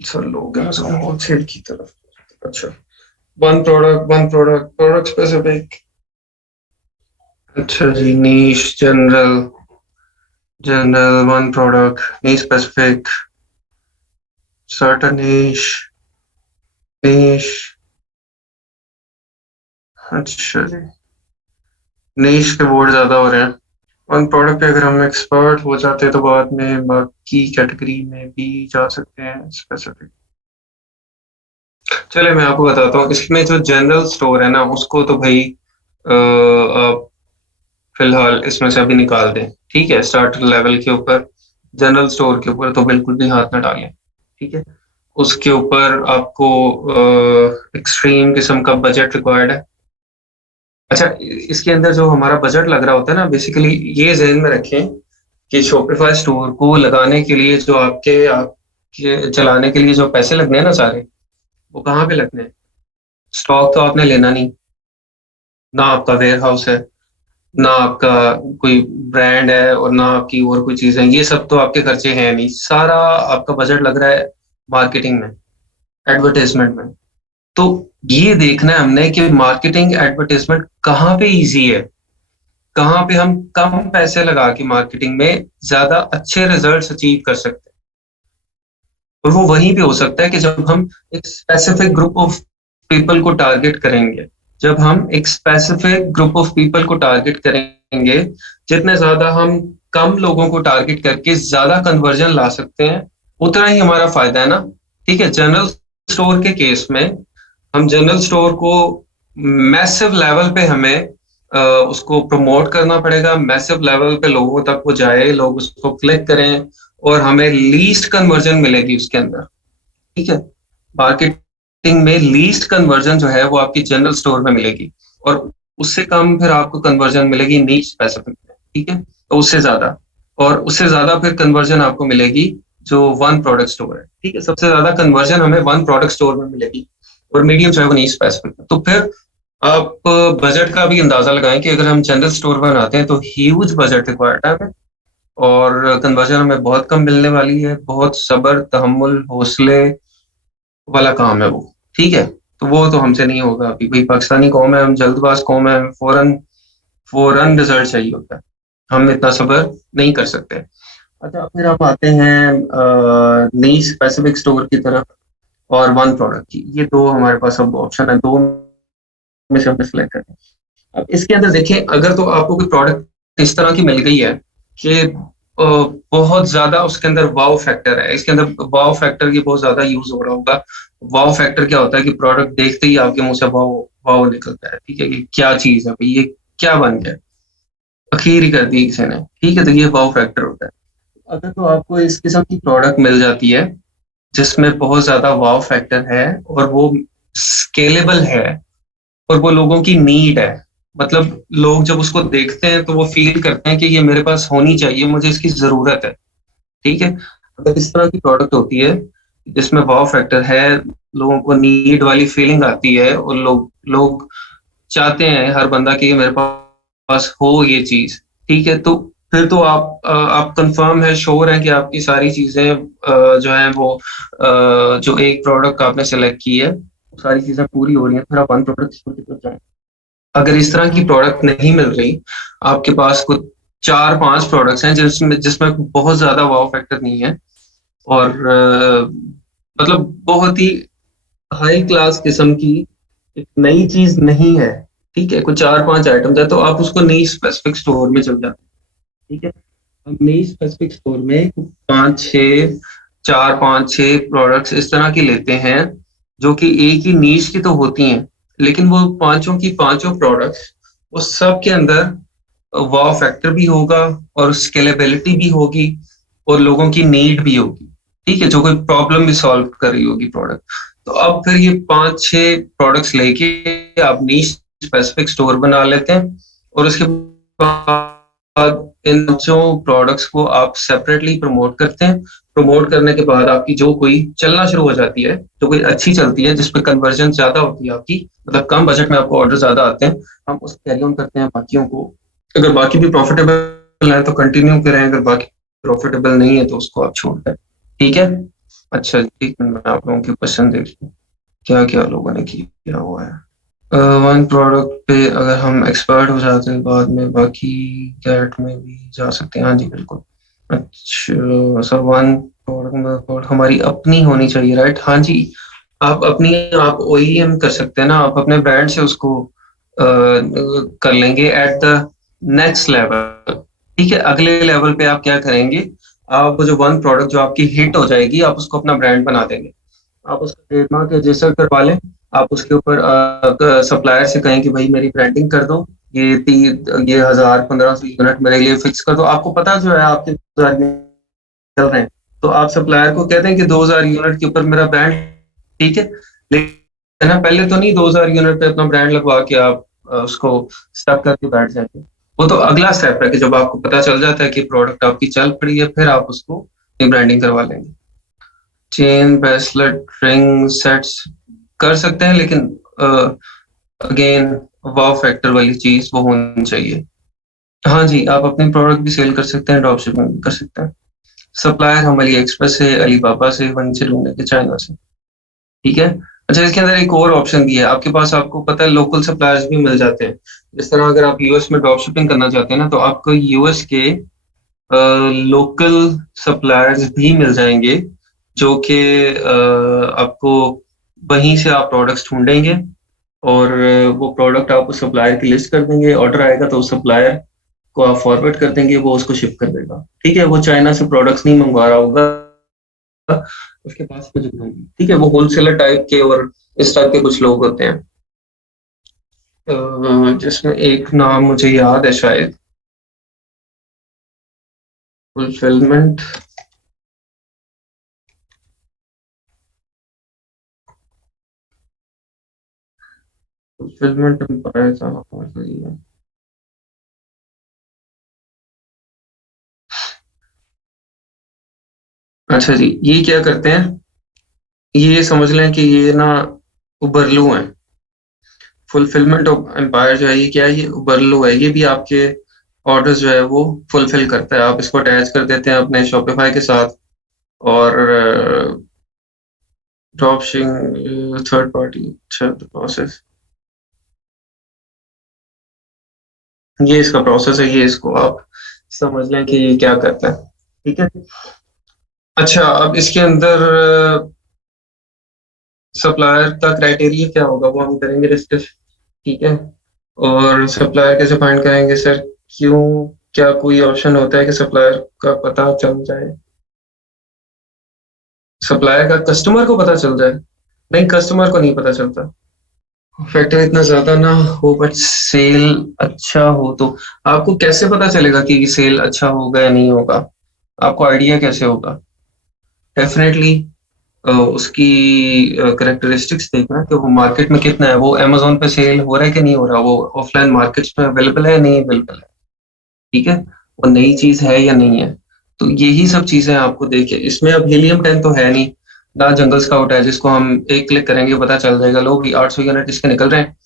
सर लोग हैं सब होलसेल की तरफ। अच्छा, वन प्रोडक्ट प्रोडक्ट स्पेसिफिक। अच्छा जी, नीश, जनरल, जनरल, वन प्रोडक्ट, नीश स्पेसिफिक, सर्टन नीश, नीश। अच्छा जी, नीश के बोर्ड ज्यादा हो रहे हैं। वन प्रोडक्ट पे अगर हम एक्सपर्ट हो जाते हैं तो बाद में बाकी कैटेगरी में भी जा सकते हैं स्पेसिफिक। चलिए मैं आपको बताता हूँ, इसमें जो जनरल स्टोर है ना उसको तो भाई आप फिलहाल इसमें से अभी निकाल दें। ठीक है, स्टार्टर लेवल के ऊपर, जनरल स्टोर के ऊपर तो बिल्कुल भी हाथ ना डालें। ठीक है, उसके ऊपर आपको एक्सट्रीम किस्म का बजट रिक्वायर्ड है। अच्छा, इसके अंदर जो हमारा बजट लग रहा होता है ना, बेसिकली ये जहन में रखें कि शॉपिफाई स्टोर को लगाने के लिए जो आपके चलाने के लिए जो पैसे लगने हैं ना सारे, वो कहाँ पे लगने हैं। स्टॉक तो आपने लेना नहीं, ना आपका वेयर हाउस है, ना आपका कोई ब्रांड है, और ना आपकी और कोई चीज है, ये सब तो आपके खर्चे हैं नहीं। सारा आपका बजट लग रहा है मार्केटिंग में, एडवर्टाइजमेंट में। तो ये देखना है हमने कि मार्केटिंग एडवर्टाइजमेंट कहाँ पे इजी है, कहाँ पे हम कम पैसे लगा के मार्केटिंग में ज्यादा अच्छे रिजल्ट्स अचीव कर सकते हैं। और वो वहीं पे हो सकता है कि जब हम एक स्पेसिफिक ग्रुप ऑफ पीपल को टारगेट करेंगे। जब हम एक स्पेसिफिक ग्रुप ऑफ पीपल को टारगेट करेंगे, जितने ज्यादा हम कम लोगों को टारगेट करके ज्यादा कन्वर्जन ला सकते हैं, उतना ही हमारा फायदा है ना। ठीक है, जनरल स्टोर के केस में हम जनरल स्टोर को मैसिव लेवल पे हमें उसको प्रमोट करना पड़ेगा, मैसिव लेवल पे लोगों तक वो जाए, लोग उसको क्लिक करें, और हमें लीस्ट कन्वर्जन मिलेगी उसके अंदर। ठीक है, मार्केटिंग में लीस्ट कन्वर्जन जो है वो आपकी जनरल स्टोर में मिलेगी, और उससे कम फिर आपको कन्वर्जन मिलेगी नीच स्पेसिफिक में। ठीक है, तो उससे ज्यादा, और उससे ज्यादा फिर कन्वर्जन आपको मिलेगी जो वन प्रोडक्ट स्टोर है। ठीक है, सबसे ज्यादा कन्वर्जन हमें वन प्रोडक्ट स्टोर में मिलेगी। और मीडियम जो है वो नहीं स्पेसिफिक है। तो फिर आप बजट का भी अंदाजा लगाएं कि अगर हम जनरल स्टोर बनाते हैं तो ह्यूज बजट रिक्वायर्ड है हमें, और कन्वर्जन हमें बहुत कम मिलने वाली है। बहुत सब्र, तहम्मुल, हौसले वाला काम है वो। ठीक है, तो वो तो हमसे नहीं होगा। अभी भाई पाकिस्तानी कौम है, हम जल्दबाज कौम है, फौरन फौरन रिजल्ट चाहिए होता है, हम इतना सब्र नहीं कर सकते। अच्छा, फिर हम आते हैं नई स्पेसिफिक स्टोर की तरफ और वन प्रोडक्ट की। ये दो हमारे पास अब ऑप्शन है, दो में से हमने सेलेक्ट करना है। अब इसके अंदर देखिए, अगर तो आपको कोई प्रोडक्ट इस तरह की मिल गई है कि बहुत ज्यादा उसके अंदर वाव फैक्टर है, इसके अंदर वाव फैक्टर की बहुत ज्यादा यूज हो रहा होगा। वाव फैक्टर क्या होता है कि प्रोडक्ट देखते ही आपके मुंह से वाव वाव निकलता है। ठीक है, ये क्या चीज है भाई, ये क्या बन गया, अखीर ही कर दी किसी ने। ठीक है, तो ये वाव फैक्टर होता है। अगर तो आपको इस किस्म की प्रोडक्ट मिल जाती है जिसमें बहुत ज्यादा वाव फैक्टर है और वो स्केलेबल है और वो लोगों की नीड है, मतलब लोग जब उसको देखते हैं तो वो फील करते हैं कि ये मेरे पास होनी चाहिए, मुझे इसकी जरूरत है। ठीक है, अगर इस तरह की प्रोडक्ट होती है जिसमें वाव फैक्टर है, लोगों को नीड वाली फीलिंग आती है और लोग लोग चाहते हैं, हर बंदा कि मेरे पास हो ये चीज। ठीक है, तो फिर तो आप कंफर्म है, श्योर है कि आपकी सारी चीजें जो है वो जो एक प्रोडक्ट आपने सेलेक्ट की है वो सारी चीजें पूरी हो रही हैं, फिर आप वन प्रोडक्ट की तरफ जाएं। अगर इस तरह की प्रोडक्ट नहीं मिल रही, आपके पास कुछ चार पांच प्रोडक्ट्स हैं जिसमें जिसमें बहुत ज्यादा वाव फैक्टर नहीं है और मतलब बहुत ही हाई क्लास किस्म की एक नई चीज नहीं है। ठीक है, कुछ चार पांच आइटम्स है तो आप उसको नई स्पेसिफिक स्टोर में चल जाते हैं। ठीक है, हम नई स्पेसिफिक स्टोर में पांच छः चार पांच छः प्रोडक्ट्स इस तरह की लेते हैं जो कि एक ही नीश की तो होती हैं, लेकिन वो पांचों की पांचों प्रोडक्ट्स वो सब के अंदर वाव फैक्टर भी होगा और स्केलेबिलिटी भी होगी और लोगों की नीड भी होगी। ठीक है, जो कोई प्रॉब्लम भी सॉल्व कर रही होगी प्रोडक्ट। तो अब फिर ये पांच छह प्रोडक्ट्स लेके आप नीश स्पेसिफिक स्टोर बना लेते हैं और उसके बाद इन जो प्रोडक्ट्स को आप सेपरेटली प्रमोट करते हैं। प्रमोट करने के बाद आपकी जो कोई चलना शुरू हो जाती है, जो कोई अच्छी चलती है, जिसपे कन्वर्जन ज्यादा होती है आपकी, मतलब कम बजट में आपको ऑर्डर ज्यादा आते हैं, हम उस कैरी ऑन करते हैं बाकियों को। अगर बाकी भी प्रॉफिटेबल है तो कंटिन्यू करें, अगर बाकी प्रॉफिटेबल नहीं है तो उसको आप छोड़ दें। ठीक है। अच्छा, एक मिनट में आप लोगों की क्वेश्चन देख लूं, क्या क्या लोगों ने किया हुआ है। वन प्रोडक्ट पे अगर हम एक्सपर्ट हो जाते हैं बाद में बाकी कैट में भी जा सकते हैं। हाँ जी, बिल्कुल। अच्छा सर, वन प्रोडक्ट हमारी अपनी होनी चाहिए, राइट? हाँ जी, आप अपनी आप ओईएम कर सकते हैं ना, आप अपने ब्रांड से उसको कर लेंगे एट द नेक्स्ट लेवल। ठीक है, अगले लेवल पे आप क्या करेंगे, आप जो वन प्रोडक्ट जो आपकी हिट हो जाएगी आप उसको अपना ब्रांड बना देंगे। आप उसका ट्रेडमार्क रजिस्टर करवा लें, आप उसके ऊपर सप्लायर से कहें कि भाई मेरी ब्रांडिंग कर दो, ये 1000 1500 यूनिट मेरे लिए फिक्स कर दो। आपको पता जो है आपके 2000 चल रहे हैं, तो आप सप्लायर को कहते हैं कि 2000 यूनिट के ऊपर मेरा ब्रांड। ठीक है, लेकिन ना पहले तो नहीं 2000 यूनिट पे अपना ब्रांड लगवा के आप उसको स्टक करके बैठ जाते। वो तो अगला स्टेप है कि जब आपको पता चल जाता है कि प्रोडक्ट आपकी चल पड़ी है, फिर आप उसको ब्रांडिंग करवा लेंगे। चेन, ब्रेसलेट, रिंग सेट्स कर सकते हैं, लेकिन अगेन वाव फैक्टर वाली चीज वो होनी चाहिए। हाँ जी, आप अपनी प्रोडक्ट भी सेल कर सकते हैं, ड्रॉप शिपिंग भी कर सकते हैं। सप्लायर हम अली एक्सप्रेस से, अलीबाबा से, वहीं से ढूंढेंगे, चाइना से। ठीक है। अच्छा, इसके अंदर एक और ऑप्शन भी है आपके पास, आपको पता है लोकल सप्लायर्स भी मिल जाते हैं। जिस तरह अगर आप यूएस में ड्रॉप शिपिंग करना चाहते हैं ना, तो आपको यूएस के लोकल सप्लायर्स भी मिल जाएंगे, जो कि आपको वहीं से आप प्रोडक्ट्स ढूंढेंगे और वो प्रोडक्ट आप उस सप्लायर की लिस्ट कर देंगे, ऑर्डर आएगा तो उस सप्लायर को आप फॉरवर्ड कर देंगे, वो उसको शिप कर देगा। ठीक है, वो चाइना से प्रोडक्ट्स नहीं मंगवा रहा होगा, उसके पास कुछ होंगी। ठीक है, वो होलसेलर टाइप के और इस टाइप के कुछ लोग होते हैं, जिसमें एक नाम मुझे याद है शायद, फुलफिलमेंट। फुलफिलमेंट अच्छा जी, ये क्या करते हैं, ये समझ लें कि ये ना उबरलू है। फुलफिलमेंट एम्पायर जो है ये क्या है, ये उबरलू है। ये भी आपके ऑर्डर जो है वो फुलफिल करता है। आप इसको अटैच कर देते हैं अपने शॉपिफाई के साथ। और ड्रॉप शिपिंग थर्ड पार्टी, अच्छा प्रोसेस, ये इसका प्रोसेस है, ये इसको आप समझ लें कि ये क्या करता है। ठीक है। अच्छा, अब इसके अंदर सप्लायर का क्राइटेरिया क्या होगा वो हम करेंगे डिस्कस। ठीक है। और सप्लायर कैसे फाइंड करेंगे सर? क्यों, क्या कोई ऑप्शन होता है कि सप्लायर का पता चल जाए? सप्लायर का कस्टमर को पता चल जाए? नहीं, कस्टमर को नहीं पता चलता। फैक्टर इतना ज्यादा ना हो बट सेल अच्छा हो तो आपको कैसे पता चलेगा कि सेल अच्छा होगा या नहीं होगा? आपको आइडिया कैसे होगा? डेफिनेटली उसकी करेक्टरिस्टिक्स देखना कि वो मार्केट में कितना है, वो अमेजोन पे सेल हो रहा है कि नहीं हो रहा, वो ऑफलाइन मार्केट्स में अवेलेबल है या नहीं अवेलेबल है। ठीक है। वो नई चीज है या नहीं है। तो यही सब चीजें आपको देखिए, इसमें अब हीलियम 10 तो है नहीं, ना जंगल स्काउट है जिसको हम एक क्लिक करेंगे पता चल जाएगा, लोग 800 यूनिट इसके निकल रहे हैं,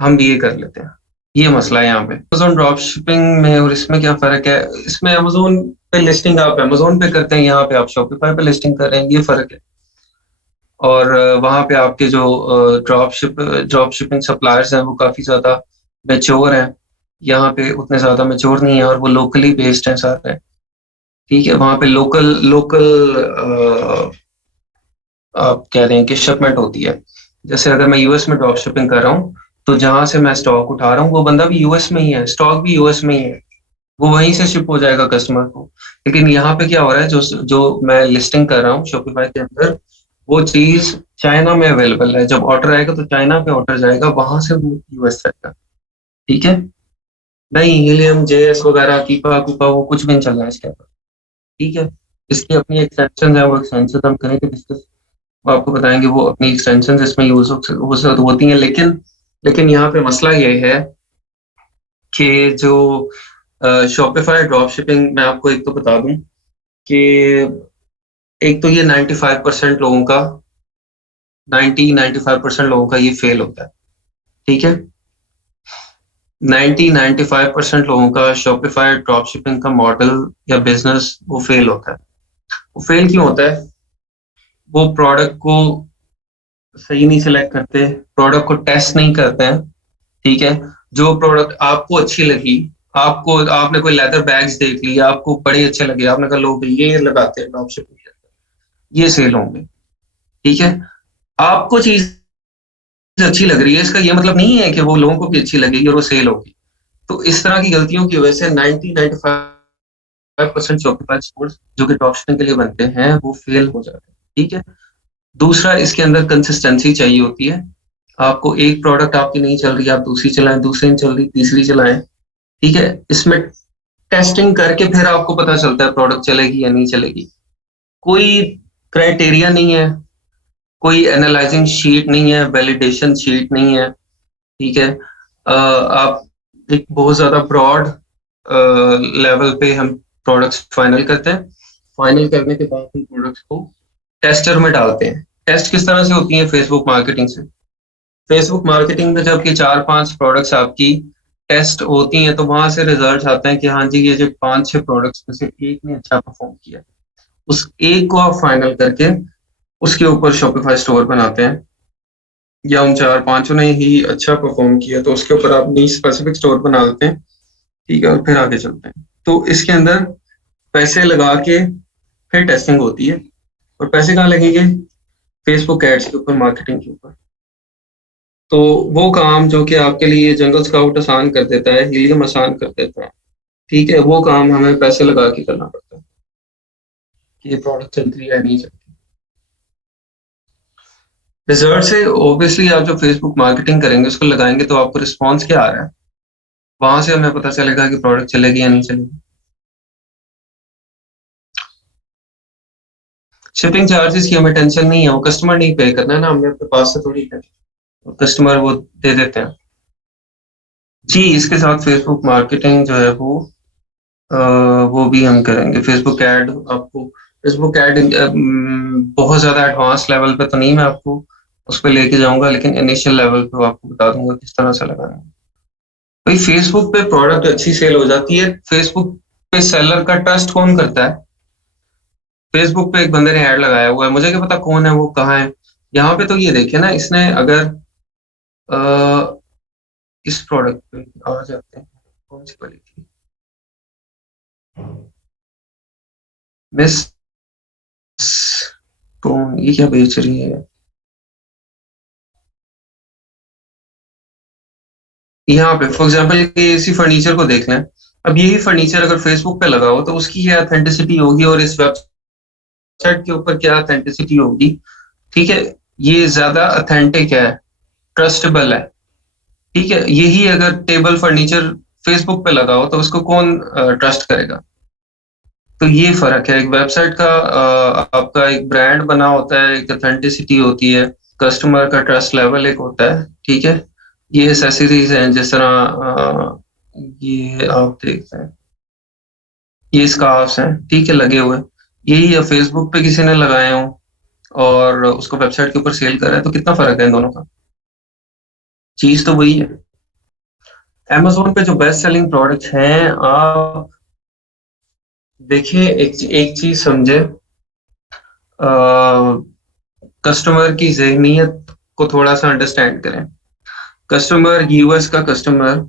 हम भी ये कर लेते हैं। ये मसला है यहाँ पे अमेजोन ड्रॉप शिपिंग में। और इसमें क्या फर्क है? इसमें अमेजोन पे लिस्टिंग आप अमेजोन पे करते हैं, यहाँ पे आप शॉपिफाई पे लिस्टिंग कर रहे हैं, ये फर्क है। और वहाँ पे आपके जो ड्रॉप शिपिंग सप्लायर्स हैं वो काफी ज्यादा मेच्योर हैं। यहाँ पे उतने ज्यादा मेच्योर नहीं है और वो लोकली बेस्ड हैं सारे। ठीक है। वहाँ पे लोकल लोकल आप कह रहे हैं कि शिपमेंट होती है। जैसे अगर मैं यूएस में ड्रॉप शिपिंग कर रहा हूँ तो जहां से मैं स्टॉक उठा रहा हूँ वो बंदा भी यूएस में ही है, स्टॉक भी यूएस में ही है, वो वहीं से शिप हो जाएगा कस्टमर को। लेकिन यहाँ पे क्या हो रहा है, जो जो मैं लिस्टिंग कर रहा हूँ शॉपिफाई के अंदर, वो चीज चाइना में अवेलेबल है। जब ऑर्डर आएगा तो चाइना पे ऑर्डर जाएगा, वहां से वो यूएस जाएगा। ठीक है। नहीं, हीलियम जेएस वगैरह कीपा कूपा वो कुछ भी नहीं चल रहा है इसके अंदर। ठीक है। इसकी अपनी एक्सटेंशन है, वो एक्सटेंशन हम करेंगे डिस्कस, वो आपको बताएंगे वो अपनी एक्सटेंशन इसमें यूज होती हैं। लेकिन लेकिन यहाँ पे मसला ये है कि जो शॉपिफाई ड्रॉप शिपिंग, मैं आपको एक तो बता दूं कि एक तो ये 95% लोगों का, 95% लोगों का ये फेल होता है। ठीक है। 95% लोगों का शॉपिफाई ड्रॉप शिपिंग का मॉडल या बिजनेस वो फेल होता है। वो फेल क्यों होता है? वो प्रोडक्ट को सही नहीं सिलेक्ट करते, प्रोडक्ट को टेस्ट नहीं करते हैं। ठीक है। जो प्रोडक्ट आपको अच्छी लगी, आपको आपने कोई लेदर बैग्स देख लिया, आपको बड़े अच्छे लगे, आपने कहा लोग ये लगाते हैं ड्रॉप शिपिंग के अंदर, ये सेल होंगे। ठीक है। आपको चीज अच्छी लग रही है, इसका ये मतलब नहीं है कि वो लोगों को भी अच्छी लगेगी और वो सेल होगी। तो इस तरह की गलतियों की वजह से 90-95% शॉपिफाई स्टोर्स जो कि ड्रॉप शिपिंग के लिए बनते हैं वो फेल हो जाते हैं। ठीक है। दूसरा, इसके अंदर कंसिस्टेंसी चाहिए होती है। आपको एक प्रोडक्ट आपकी नहीं चल रही, आप दूसरी चलाएं, दूसरी नहीं चल रही तीसरी चलाएं। ठीक है। इसमें टेस्टिंग करके फिर आपको पता चलता है प्रोडक्ट चलेगी या नहीं चलेगी। कोई क्राइटेरिया नहीं है, कोई एनालाइजिंग शीट नहीं है, वैलिडेशन शीट नहीं है। ठीक है। आप एक बहुत ज्यादा ब्रॉड लेवल पे हम प्रोडक्ट्स फाइनल करते हैं। फाइनल करने के बाद हम प्रोडक्ट्स को टेस्टर में डालते हैं। टेस्ट किस तरह से होती है? फेसबुक मार्केटिंग से। फेसबुक मार्केटिंग में जब ये 4-5 प्रोडक्ट्स आपकी टेस्ट होती हैं तो वहां से रिजल्ट आते हैं कि हाँ जी, ये जो 5-6 प्रोडक्ट्स में से एक ने अच्छा परफॉर्म किया, उस एक को आप फाइनल करके उसके ऊपर शॉपिफाई स्टोर बनाते हैं। या उन 4-5 ने ही अच्छा परफॉर्म किया तो उसके ऊपर आप नी स्पेसिफिक स्टोर बना देते हैं। ठीक है। और फिर आगे चलते हैं। तो इसके अंदर पैसे लगा के फिर टेस्टिंग होती है। और पैसे कहाँ लगेंगे? फेसबुक एड्स के ऊपर, मार्केटिंग के ऊपर। तो वो काम जो कि आपके लिए जंगल स्काउट आसान कर देता है, हीलियम आसान कर देता है, ठीक है, वो काम हमें पैसे लगा के करना पड़ता है कि ये प्रोडक्ट चलती है या नहीं चलती। रिजल्ट से ऑब्वियसली आप जो फेसबुक मार्केटिंग करेंगे उसको लगाएंगे तो आपको रिस्पॉन्स क्या आ रहा है, वहां से हमें पता चलेगा कि प्रोडक्ट चलेगी या नहीं चलेगी। शिपिंग चार्जेस की हमें टेंशन नहीं है, वो कस्टमर नहीं पे करना है ना, हमने अपने पास से थोड़ी है, कस्टमर वो दे देते हैं। जी, इसके साथ फेसबुक मार्केटिंग जो है अ, वो भी हम करेंगे। फेसबुक ऐड आपको, फेसबुक ऐड बहुत ज्यादा एडवांस लेवल पे तो नहीं मैं आपको उस पर लेके जाऊंगा, लेकिन इनिशियल लेवल पे आपको बता दूंगा किस तरह से लगाना है। भाई फेसबुक पे प्रोडक्ट अच्छी सेल हो जाती है, फेसबुक पे सेलर का ट्रस्ट कौन करता है? फेसबुक पे एक बंदे ने ऐड लगाया हुआ है, मुझे क्या पता कौन है वो, कहाँ है। यहाँ पे तो ये देखिए ना, इसने अगर अ, इस प्रोडक्ट पे आ जाते हैं, कौन सी वाली थी, मिस कौन, ये क्या बेच रही है? यहाँ पे फॉर एग्जाम्पल इसी फर्नीचर को देख लें। अब यही फर्नीचर अगर फेसबुक पे लगा हो तो उसकी क्या ऑथेंटिसिटी होगी, और इस वेबसाइट के ऊपर क्या ऑथेंटिसिटी होगी? ठीक है, ये ज्यादा ऑथेंटिक है, ट्रस्टेबल है। ठीक है, यही अगर टेबल फर्नीचर फेसबुक पे लगा हो तो उसको कौन ट्रस्ट करेगा? तो ये फर्क है, एक वेबसाइट का आपका एक ब्रांड बना होता है, एक ऑथेंटिसिटी होती है, कस्टमर का ट्रस्ट लेवल एक होता है। ठीक है, ये एसेसरीज हैं जिस तरह ये आप देखते हैं, ये स्कार्फ्स हैं, ठीक है, लगे हुए। यही है फेसबुक पे किसी ने लगाए हो और उसको वेबसाइट के ऊपर सेल कर रहा है, तो कितना फर्क है इन दोनों का? चीज तो वही है। Amazon पे जो बेस्ट सेलिंग प्रोडक्ट्स हैं, आप देखिए, एक चीज समझे, कस्टमर की ज़हनियत को थोड़ा सा अंडरस्टैंड करें। कस्टमर, यूएस का कस्टमर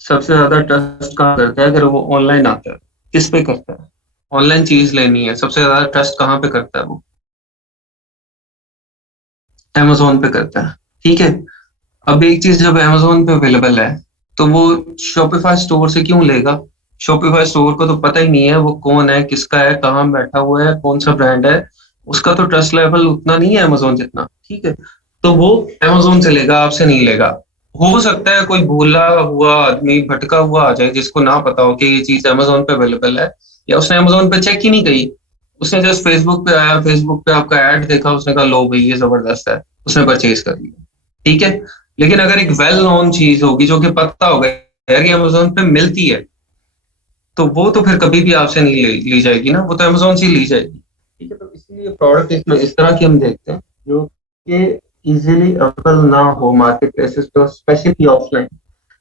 सबसे ज्यादा ट्रस्ट कहाँ करता है? अगर वो ऑनलाइन आता है, किस पे करता है? ऑनलाइन चीज लेनी है, सबसे ज्यादा ट्रस्ट कहाँ पे करता है वो? Amazon पे करता है। ठीक है, अब एक चीज जब Amazon पे अवेलेबल है, तो वो शॉपिफाई स्टोर से क्यों लेगा? शॉपिफाई स्टोर को तो पता ही नहीं है वो कौन है, किसका है, कहाँ बैठा हुआ है, कौन सा ब्रांड है। उसका तो ट्रस्ट लेवल उतना नहीं है Amazon जितना। ठीक है, तो वो Amazon से लेगा, आपसे नहीं लेगा। हो सकता है कोई भूला हुआ आदमी, भटका हुआ आ जाए, जिसको ना पता हो कि ये चीज Amazon पे अवेलेबल है, या उसने Amazon पे चेक ही नहीं की, उसने जस्ट फेसबुक पे आया, फेसबुक पे आपका ऐड देखा, उसने कहा लो भाई ये जबरदस्त है, उसने परचेज कर लिया। ठीक है, लेकिन अगर एक वेल नोन चीज होगी जो कि पता होगा यार ये अमेजोन पे मिलती है, तो वो तो फिर कभी भी आपसे नहीं ली जाएगी ना, वो तो अमेजोन से ही ली जाएगी। ठीक है, तो इसलिए प्रोडक्ट इसमें इस तरह की हम देखते हैं जो कि इजीली अवेलेबल ना हो मार्केट प्लेसेस पे, स्पेसिफिकली ऑफलाइन।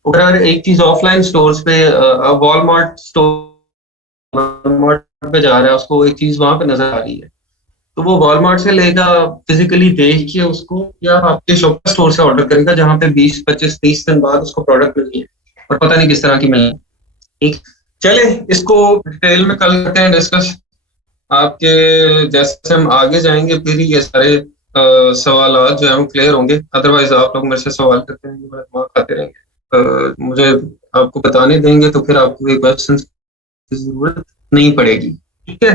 अगर एक चीज ऑफलाइन स्टोर्स पे, वॉलमार्ट स्टोर, वॉलमार्ट पे जा रहा है, उसको एक चीज वहां पे नजर आ रही है, तो वो वॉलमार्ट से लेगा, फिजिकली देख के उसको, या आपके शॉप स्टोर से ऑर्डर करेगा जहां पे 20 25 30 दिन बाद उसको प्रोडक्ट मिलनी है, और पता नहीं किस तरह की मिलनी है। ठीक, चले इसको डिटेल में कल करते हैं डिस्कस। आपके जैसे हम आगे जाएंगे फिर ही ये सारे सवाल जो है वो क्लियर होंगे, अदरवाइज आप लोग मेरे से सवाल करते रहेंगे, मेरा दिमाग खाते रहेंगे। मुझे आपको बताने देंगे तो फिर आपको ये क्वेश्चन की जरूरत नहीं पड़ेगी। ठीक है,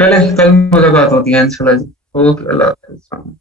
चले कल मुलाकात होती है इंशाल्लाह जी। ओके, अल्लाह हाफिज़।